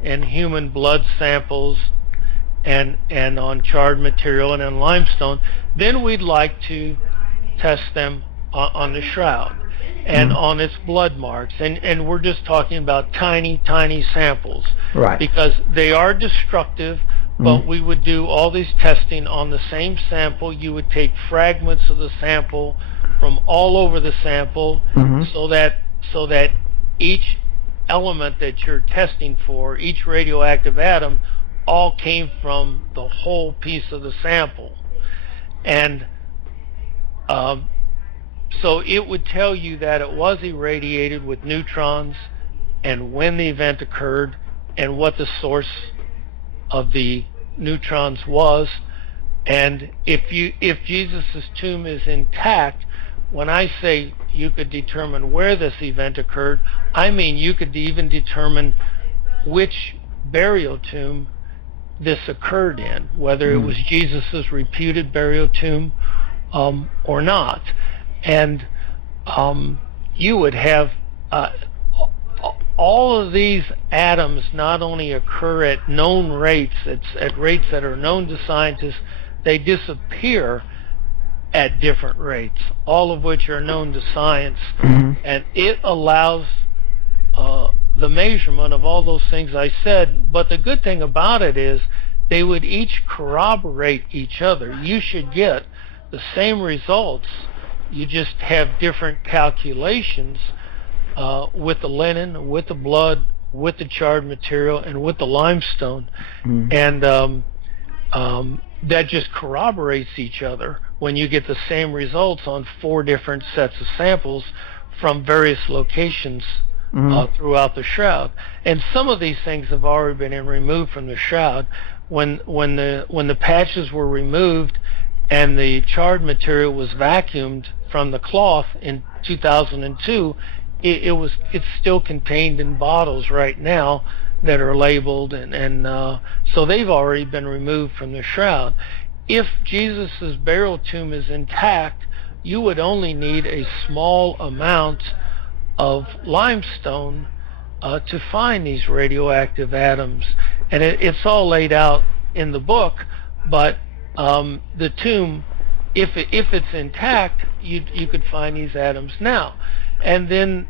and human blood samples and on charred material and on limestone, then we'd like to test them on the shroud and on its blood marks, and we're just talking about tiny samples, right? Because they are destructive. But we would do all this testing on the same sample. You would take fragments of the sample from all over the sample, so that each element that you're testing for, each radioactive atom, all came from the whole piece of the sample. And so it would tell you that it was irradiated with neutrons, and when the event occurred, and what the source of the neutrons was. And if Jesus' tomb is intact, when I say you could determine where this event occurred, I mean you could even determine which burial tomb this occurred in, whether it was Jesus' reputed burial tomb or not. And you would have all of these atoms not only occur at known rates, at rates that are known to scientists, they disappear at different rates, all of which are known to science. And it allows the measurement of all those things I said. But the good thing about it is they would each corroborate each other. You should get the same results. You just have different calculations with the linen, with the blood, with the charred material, and with the limestone. And that just corroborates each other when you get the same results on 4 different sets of samples from various locations throughout the shroud. And some of these things have already been removed from the shroud. When the patches were removed and the charred material was vacuumed from the cloth in 2002, it's still contained in bottles right now that are labeled, and so they've already been removed from the shroud. If Jesus' burial tomb is intact, you would only need a small amount of limestone to find these radioactive atoms, and it's all laid out in the book. But the tomb, if it's intact, you could find these atoms now, and then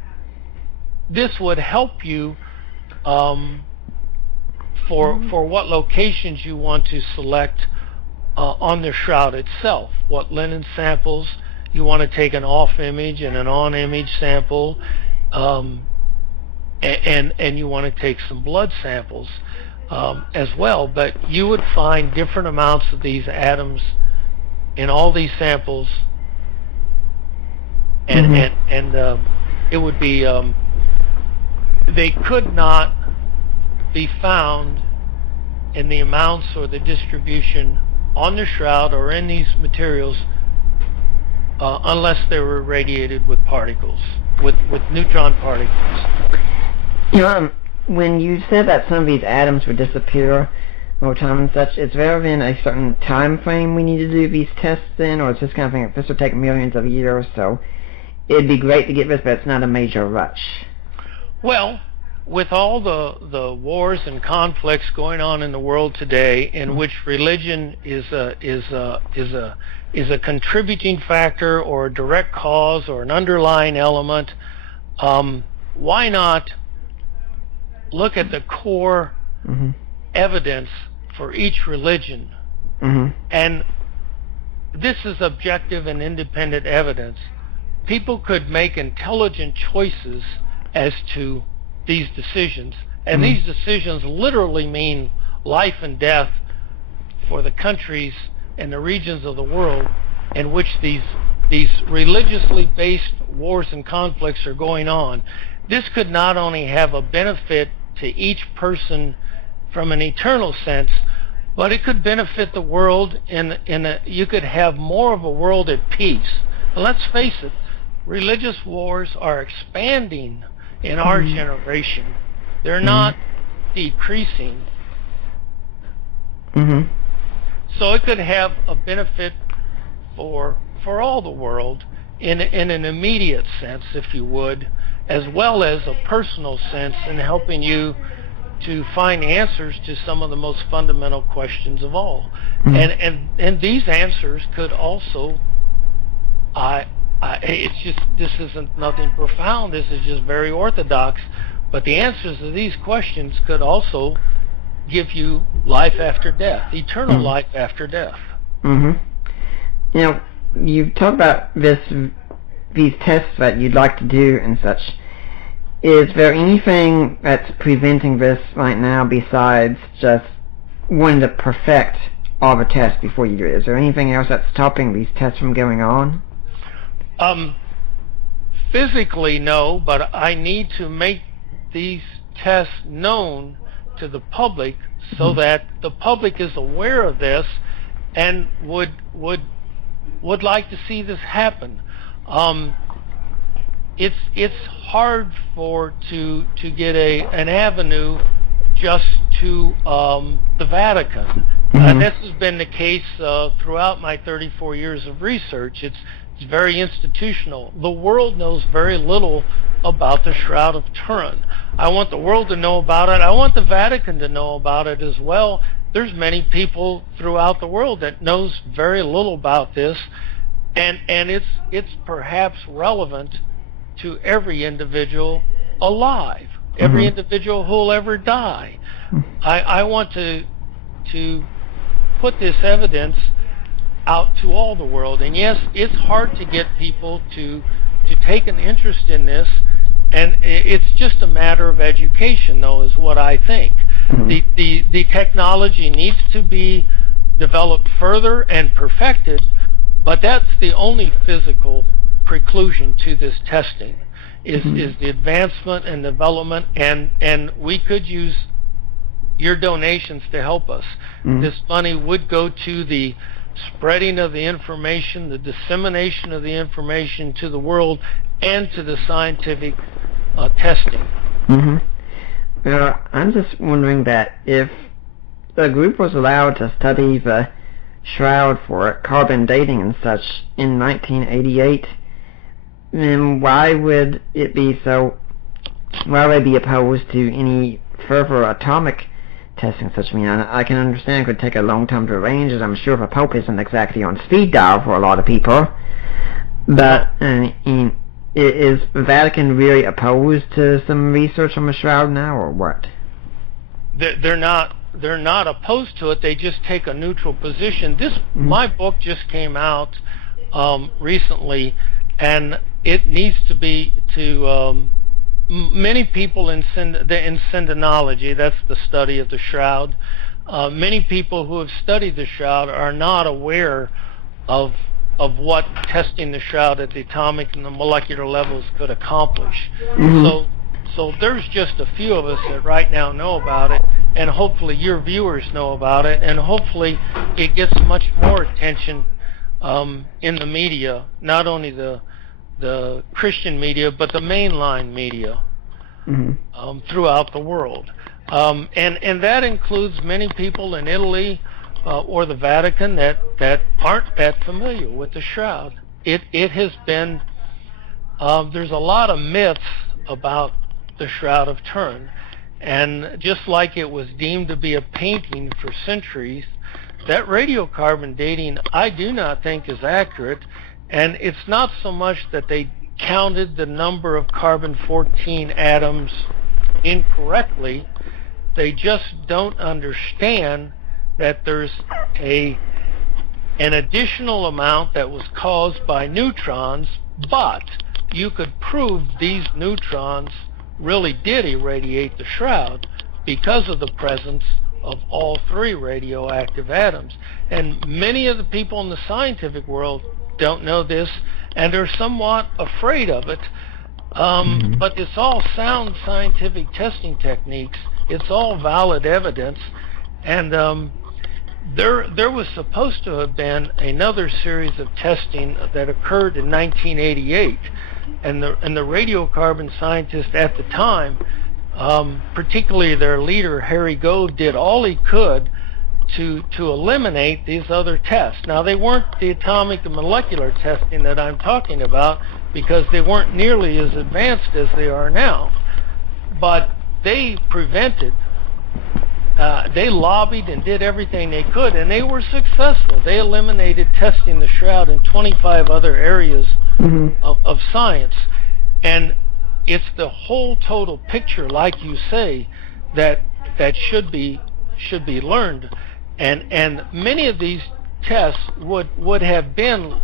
this would help you for what locations you want to select on the shroud itself. What linen samples you want to take, an off image and an on image sample, and you want to take some blood samples as well. But you would find different amounts of these atoms in all these samples, and it would be they could not be found in the amounts or the distribution on the shroud or in these materials unless they were irradiated with particles, with neutron particles. When you said that some of these atoms would disappear over time and such, is there in a certain time frame we need to do these tests in, or it's just kind of thing, this will take millions of years, so it'd be great to get this, but it's not a major rush? Well, with all the wars and conflicts going on in the world today, in which religion is a contributing factor or a direct cause or an underlying element, why not look at the core evidence for each religion? And this is objective and independent evidence. People could make intelligent choices as to these decisions, and these decisions literally mean life and death for the countries and the regions of the world in which these religiously based wars and conflicts are going on. This could not only have a benefit to each person from an eternal sense, but it could benefit the world you could have more of a world at peace. And let's face it, religious wars are expanding in our generation They're not decreasing. Mm-hmm. So it could have a benefit for all the world in an immediate sense, if you would, as well as a personal sense in helping you to find answers to some of the most fundamental questions of all. And these answers could also, it's just, this isn't nothing profound, this is just very orthodox, but the answers to these questions could also give you life after death, eternal life after death. Now, you've talked about these tests that you'd like to do and such. Is there anything that's preventing this right now besides just wanting to perfect all the tests before you do it? Is there anything else that's stopping these tests from going on? Physically, no, but I need to make these tests known to the public so that the public is aware of this and would like to see this happen. It's hard to get an avenue just to the Vatican. This has been the case throughout my 34 years of research. It's very institutional. The world knows very little about the Shroud of Turin. I want the world to know about it. I want the Vatican to know about it as well. There's many people throughout the world that knows very little about this, and it's perhaps relevant to every individual alive, every individual who will ever die. I want to put this evidence out to all the world. And yes, it's hard to get people to take an interest in this, and it's just a matter of education, though, is what I think. The technology needs to be developed further and perfected, but that's the only physical preclusion to this testing is the advancement and development, and we could use your donations to help us. This money would go to the spreading of the information, the dissemination of the information to the world, and to the scientific testing. I'm just wondering that if the group was allowed to study the shroud for carbon dating and such in 1988, then why would they be opposed to any further atomic testing such? I mean, I can understand it could take a long time to arrange, as I'm sure the Pope isn't exactly on speed dial for a lot of people. But is the Vatican really opposed to some research on the shroud now, or what? They're not opposed to it. They just take a neutral position. My book just came out recently, and it needs to be to many people in syndenology, that's the study of the shroud, many people who have studied the shroud are not aware of what testing the shroud at the atomic and the molecular levels could accomplish. So there's just a few of us that right now know about it, and hopefully your viewers know about it, and hopefully it gets much more attention in the media, not only the Christian media, but the mainline media throughout the world. And that includes many people in Italy or the Vatican that aren't that familiar with the shroud. It has been, there's a lot of myths about the Shroud of Turin, and just like it was deemed to be a painting for centuries, that radiocarbon dating I do not think is accurate. And it's not so much that they counted the number of carbon-14 atoms incorrectly, they just don't understand that there's an additional amount that was caused by neutrons, but you could prove these neutrons really did irradiate the shroud because of the presence of all three radioactive atoms. And many of the people in the scientific world don't know this, and they're somewhat afraid of it. But it's all sound scientific testing techniques. It's all valid evidence, and there was supposed to have been another series of testing that occurred in 1988, and the radiocarbon scientists at the time particularly their leader, Harry Goad, did all he could to eliminate these other tests. Now, they weren't the atomic and molecular testing that I'm talking about, because they weren't nearly as advanced as they are now. But they prevented, they lobbied and did everything they could, and they were successful. They eliminated testing the shroud in 25 other areas of science. And it's the whole total picture, like you say, that should be learned. And many of these tests would have been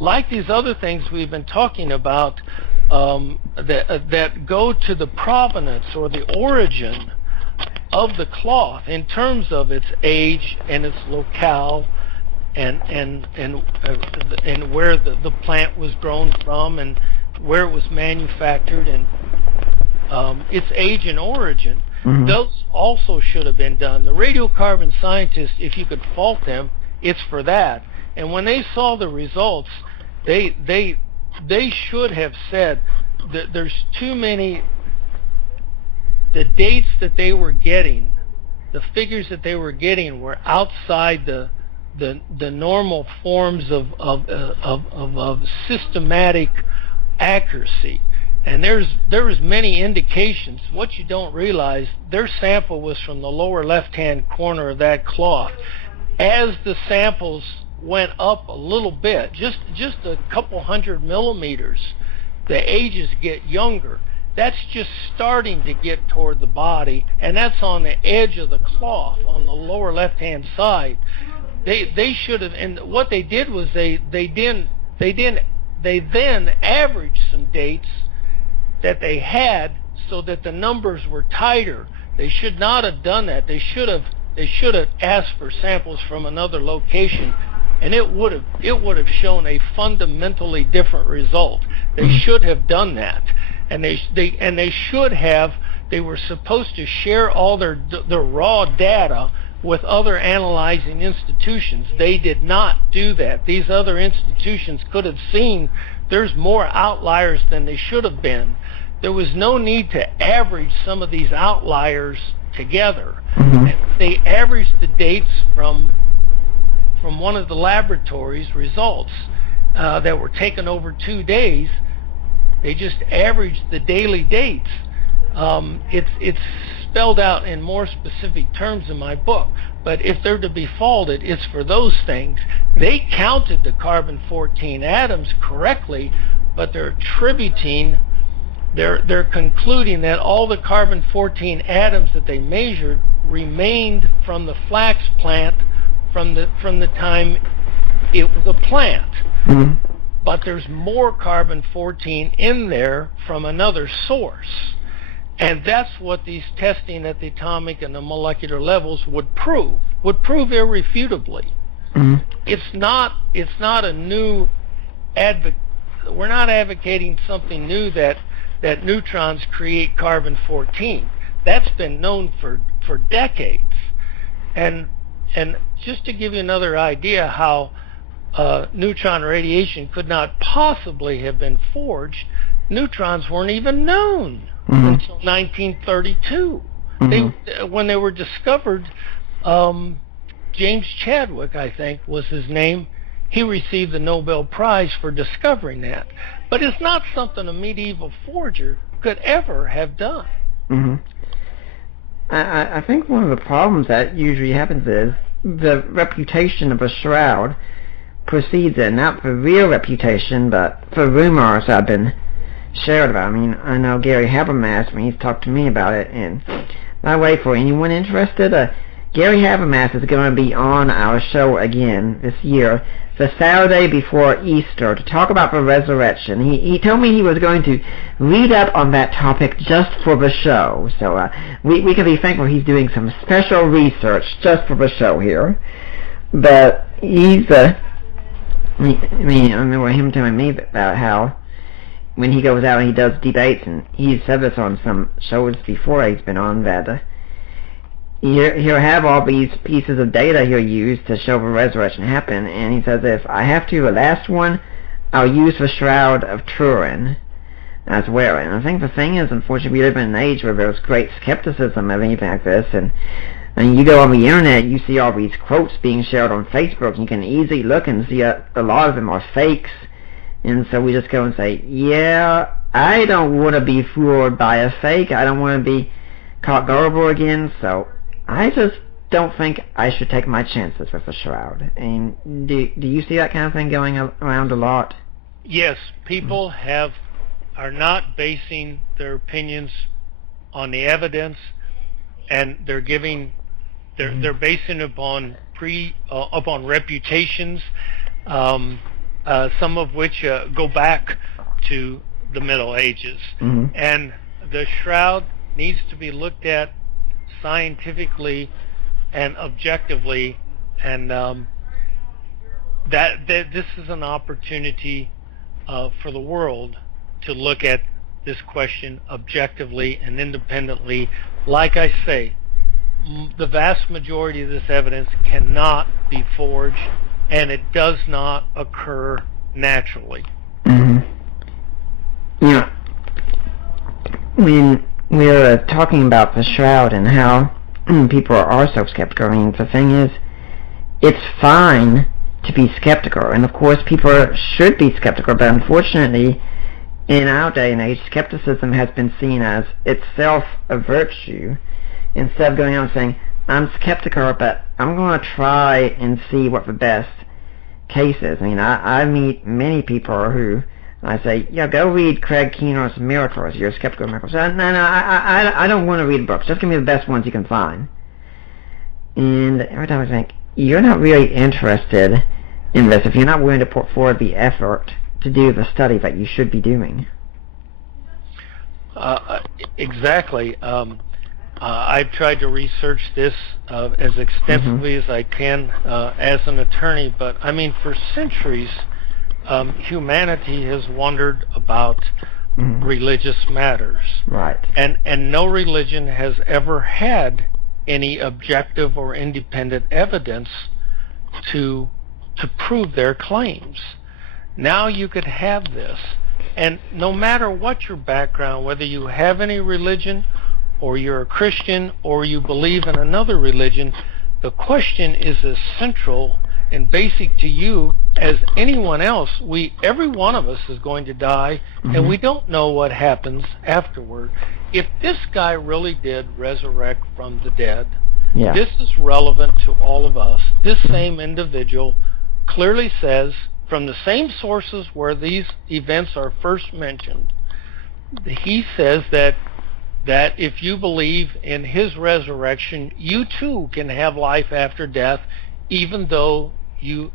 like these other things we've been talking about, that go to the provenance or the origin of the cloth in terms of its age and its locale, and where the plant was grown from and where it was manufactured, and its age and origin. Those also should have been done. The radiocarbon scientists, if you could fault them, it's for that. And when they saw the results, they should have said that there's too many. The dates that they were getting, the figures that they were getting, were outside the normal forms of systematic accuracy. And there was many indications. What you don't realize, their sample was from the lower left-hand corner of that cloth. As the samples went up a little bit, just a couple hundred millimeters, the ages get younger. That's just starting to get toward the body, and that's on the edge of the cloth on the lower left-hand side. They should have, and what they did was they then averaged some dates that they had so that the numbers were tighter. They should not have done that. They should have asked for samples from another location, and it would have shown a fundamentally different result. They should have done that, and they should have. They were supposed to share all their raw data with other analyzing institutions. They did not do that. These other institutions could have seen there's more outliers than they should have been. There was no need to average some of these outliers together. They averaged the dates from one of the laboratories' results that were taken over 2 days. They just averaged the daily dates. It's spelled out in more specific terms in my book, but if they're to be faulted, it's for those things. They counted the carbon-14 atoms correctly, but they're concluding that all the carbon-14 atoms that they measured remained from the flax plant from the time it was a plant. But there's more carbon-14 in there from another source. And that's what these testing at the atomic and the molecular levels would prove irrefutably. It's not a new we're not advocating something new that neutrons create carbon-14. That's been known for decades. And just to give you another idea how neutron radiation could not possibly have been forged, neutrons weren't even known until 1932. When they were discovered, James Chadwick, I think was his name, he received the Nobel Prize for discovering that. But it's not something a medieval forger could ever have done. I think one of the problems that usually happens is the reputation of a shroud precedes it, not for real reputation, but for rumors that have been shared about. I mean, I know Gary Habermas, when he's talked to me about it, and by the way, for anyone interested, Gary Habermas is going to be on our show again this year, the Saturday before Easter, to talk about the resurrection. He told me he was going to read up on that topic just for the show, so we can be thankful he's doing some special research just for the show here. But he's, I remember him telling me about how when he goes out and he does debates, and he's said this on some shows before he's been on, that he'll have all these pieces of data he'll use to show the resurrection happen, and he says, if I have to, the last one, I'll use the Shroud of Turin. as well. And I think the thing is, unfortunately, we live in an age where there's great skepticism of anything like this, and you go on the internet, you see all these quotes being shared on Facebook, and you can easily look and see a lot of them are fakes, and so we just go and say, yeah, I don't want to be fooled by a fake, I don't want to be caught gullible again, so I just don't think I should take my chances with the shroud. And do you see that kind of thing going around a lot? Yes, people are not basing their opinions on the evidence, and they're basing upon upon reputations, some of which go back to the Middle Ages. And the shroud needs to be looked at scientifically and objectively, and that this is an opportunity for the world to look at this question objectively and independently. Like I say, the vast majority of this evidence cannot be forged, and it does not occur naturally. Yeah. When we're talking about the shroud and how people are so skeptical, I mean, the thing is, it's fine to be skeptical, and of course people should be skeptical, but unfortunately, in our day and age, skepticism has been seen as itself a virtue, instead of going out and saying, I'm skeptical, but I'm going to try and see what the best case is. I mean, I meet many people who I say, yeah, go read Craig Keener's Miracles. You're skeptical of miracles. No, I don't want to read books. Just give me the best ones you can find. And every time I think, you're not really interested in this if you're not willing to put forward the effort to do the study that you should be doing. Exactly. I've tried to research this as extensively as I can as an attorney, but I mean, for centuries, humanity has wondered about religious matters. Right. And no religion has ever had any objective or independent evidence to prove their claims. Now you could have this, and no matter what your background, whether you have any religion or you're a Christian or you believe in another religion, the question is as central and basic to you as anyone else. Every one of us is going to die, and we don't know what happens afterward. If this guy really did resurrect from the dead, this is relevant to all of us. This same individual clearly says, from the same sources where these events are first mentioned, he says that if you believe in his resurrection, you too can have life after death, even though you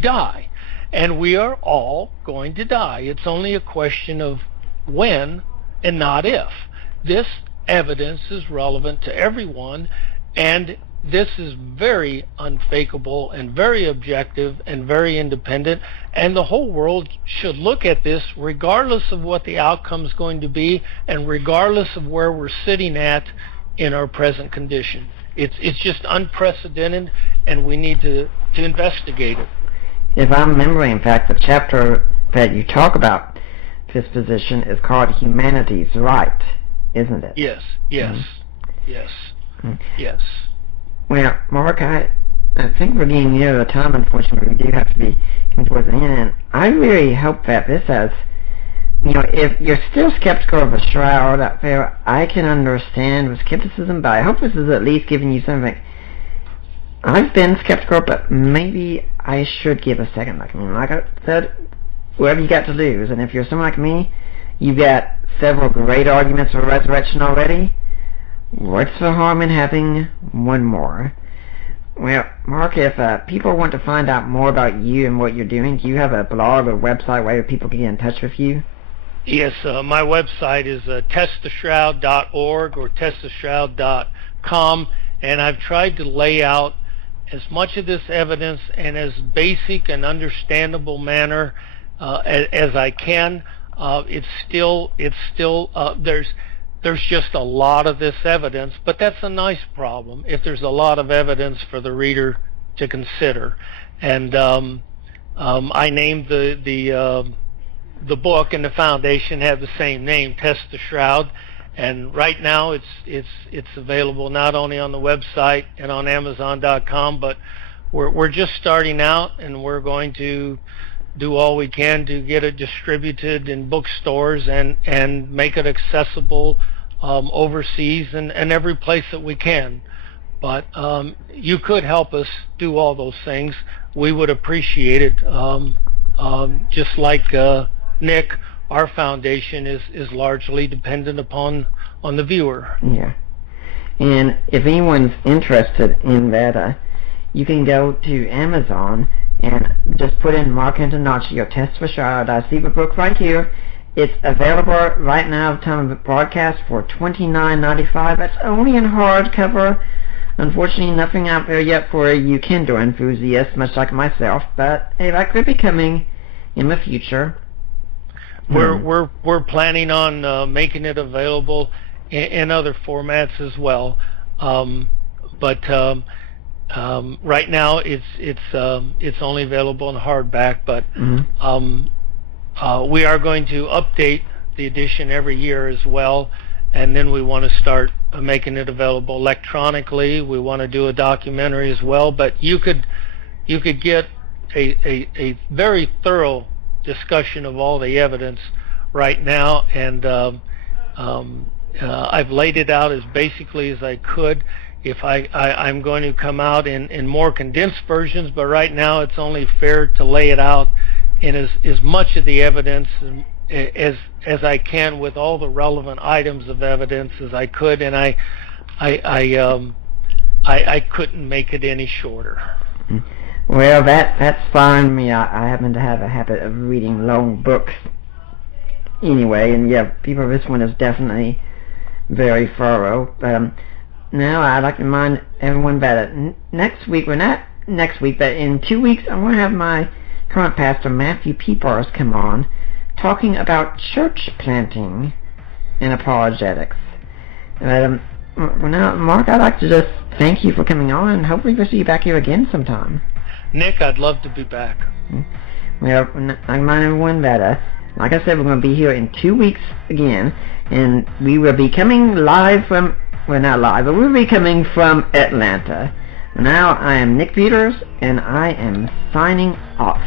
die. And we are all going to die. It's only a question of when and not if. This evidence is relevant to everyone, and this is very unfakeable and very objective and very independent, and the whole world should look at this regardless of what the outcome is going to be and regardless of where we're sitting at in our present condition. It's just unprecedented, and we need to investigate it. If I'm remembering, in fact, the chapter that you talk about this position is called Humanity's Right, isn't it? Yes. Well, Mark, I think we're getting near the time, unfortunately. We do have to be coming towards the end. And I really hope that this has, if you're still skeptical of the shroud out there, I can understand the skepticism, but I hope this is at least giving you something. I've been skeptical, but maybe I should give a second look. I mean, like I said, whatever you got to lose. And if you're someone like me, you've got several great arguments for resurrection already. What's the harm in having one more? Well, Mark, if people want to find out more about you and what you're doing, do you have a blog or website where people can get in touch with you? Yes, my website is testtheshroud.org or testtheshroud.com, and I've tried to lay out as much of this evidence in as basic and understandable manner as I can. It's still there's just a lot of this evidence, but that's a nice problem if there's a lot of evidence for the reader to consider. And I named the the book and the foundation have the same name, Test the Shroud. And right now it's available not only on the website and on Amazon.com, but we're just starting out, and we're going to do all we can to get it distributed in bookstores and make it accessible overseas and every place that we can. But you could help us do all those things. We would appreciate it. Just like Nick, our foundation is largely dependent on the viewer. Yeah. And if anyone's interested in that, you can go to Amazon and just put in Mark Antonacci or Test for Shroud. I see the book right here. It's available right now at the time of the broadcast for $29.95. That's only in hardcover. Unfortunately, nothing out there yet for you Kindle enthusiasts, much like myself. But hey, that could be coming in the future. We're planning on making it available in other formats as well. But right now it's only available in hardback. But we are going to update the edition every year as well, and then we want to start making it available electronically. We want to do a documentary as well. But you could get a very thorough discussion of all the evidence right now, and I've laid it out as basically as I could. If I'm going to come out in more condensed versions, but right now it's only fair to lay it out in as much of the evidence as I can, with all the relevant items of evidence as I could, and I couldn't make it any shorter. Well, that's fine with me. I happen to have a habit of reading long books anyway, and yeah, this one is definitely very thorough. But now I'd like to remind everyone that next week, well, not next week, but in 2 weeks, I'm going to have my current pastor, Matthew Peepers, come on, talking about church planting and apologetics. Well, now, Mark, I'd like to just thank you for coming on, and hopefully we'll see you back here again sometime. Nick, I'd love to be back. Well, I remind everyone that, like I said, we're going to be here in 2 weeks again, and we will be coming live from, well, not live, but we'll be coming from Atlanta. Now, I am Nick Peters, and I am signing off.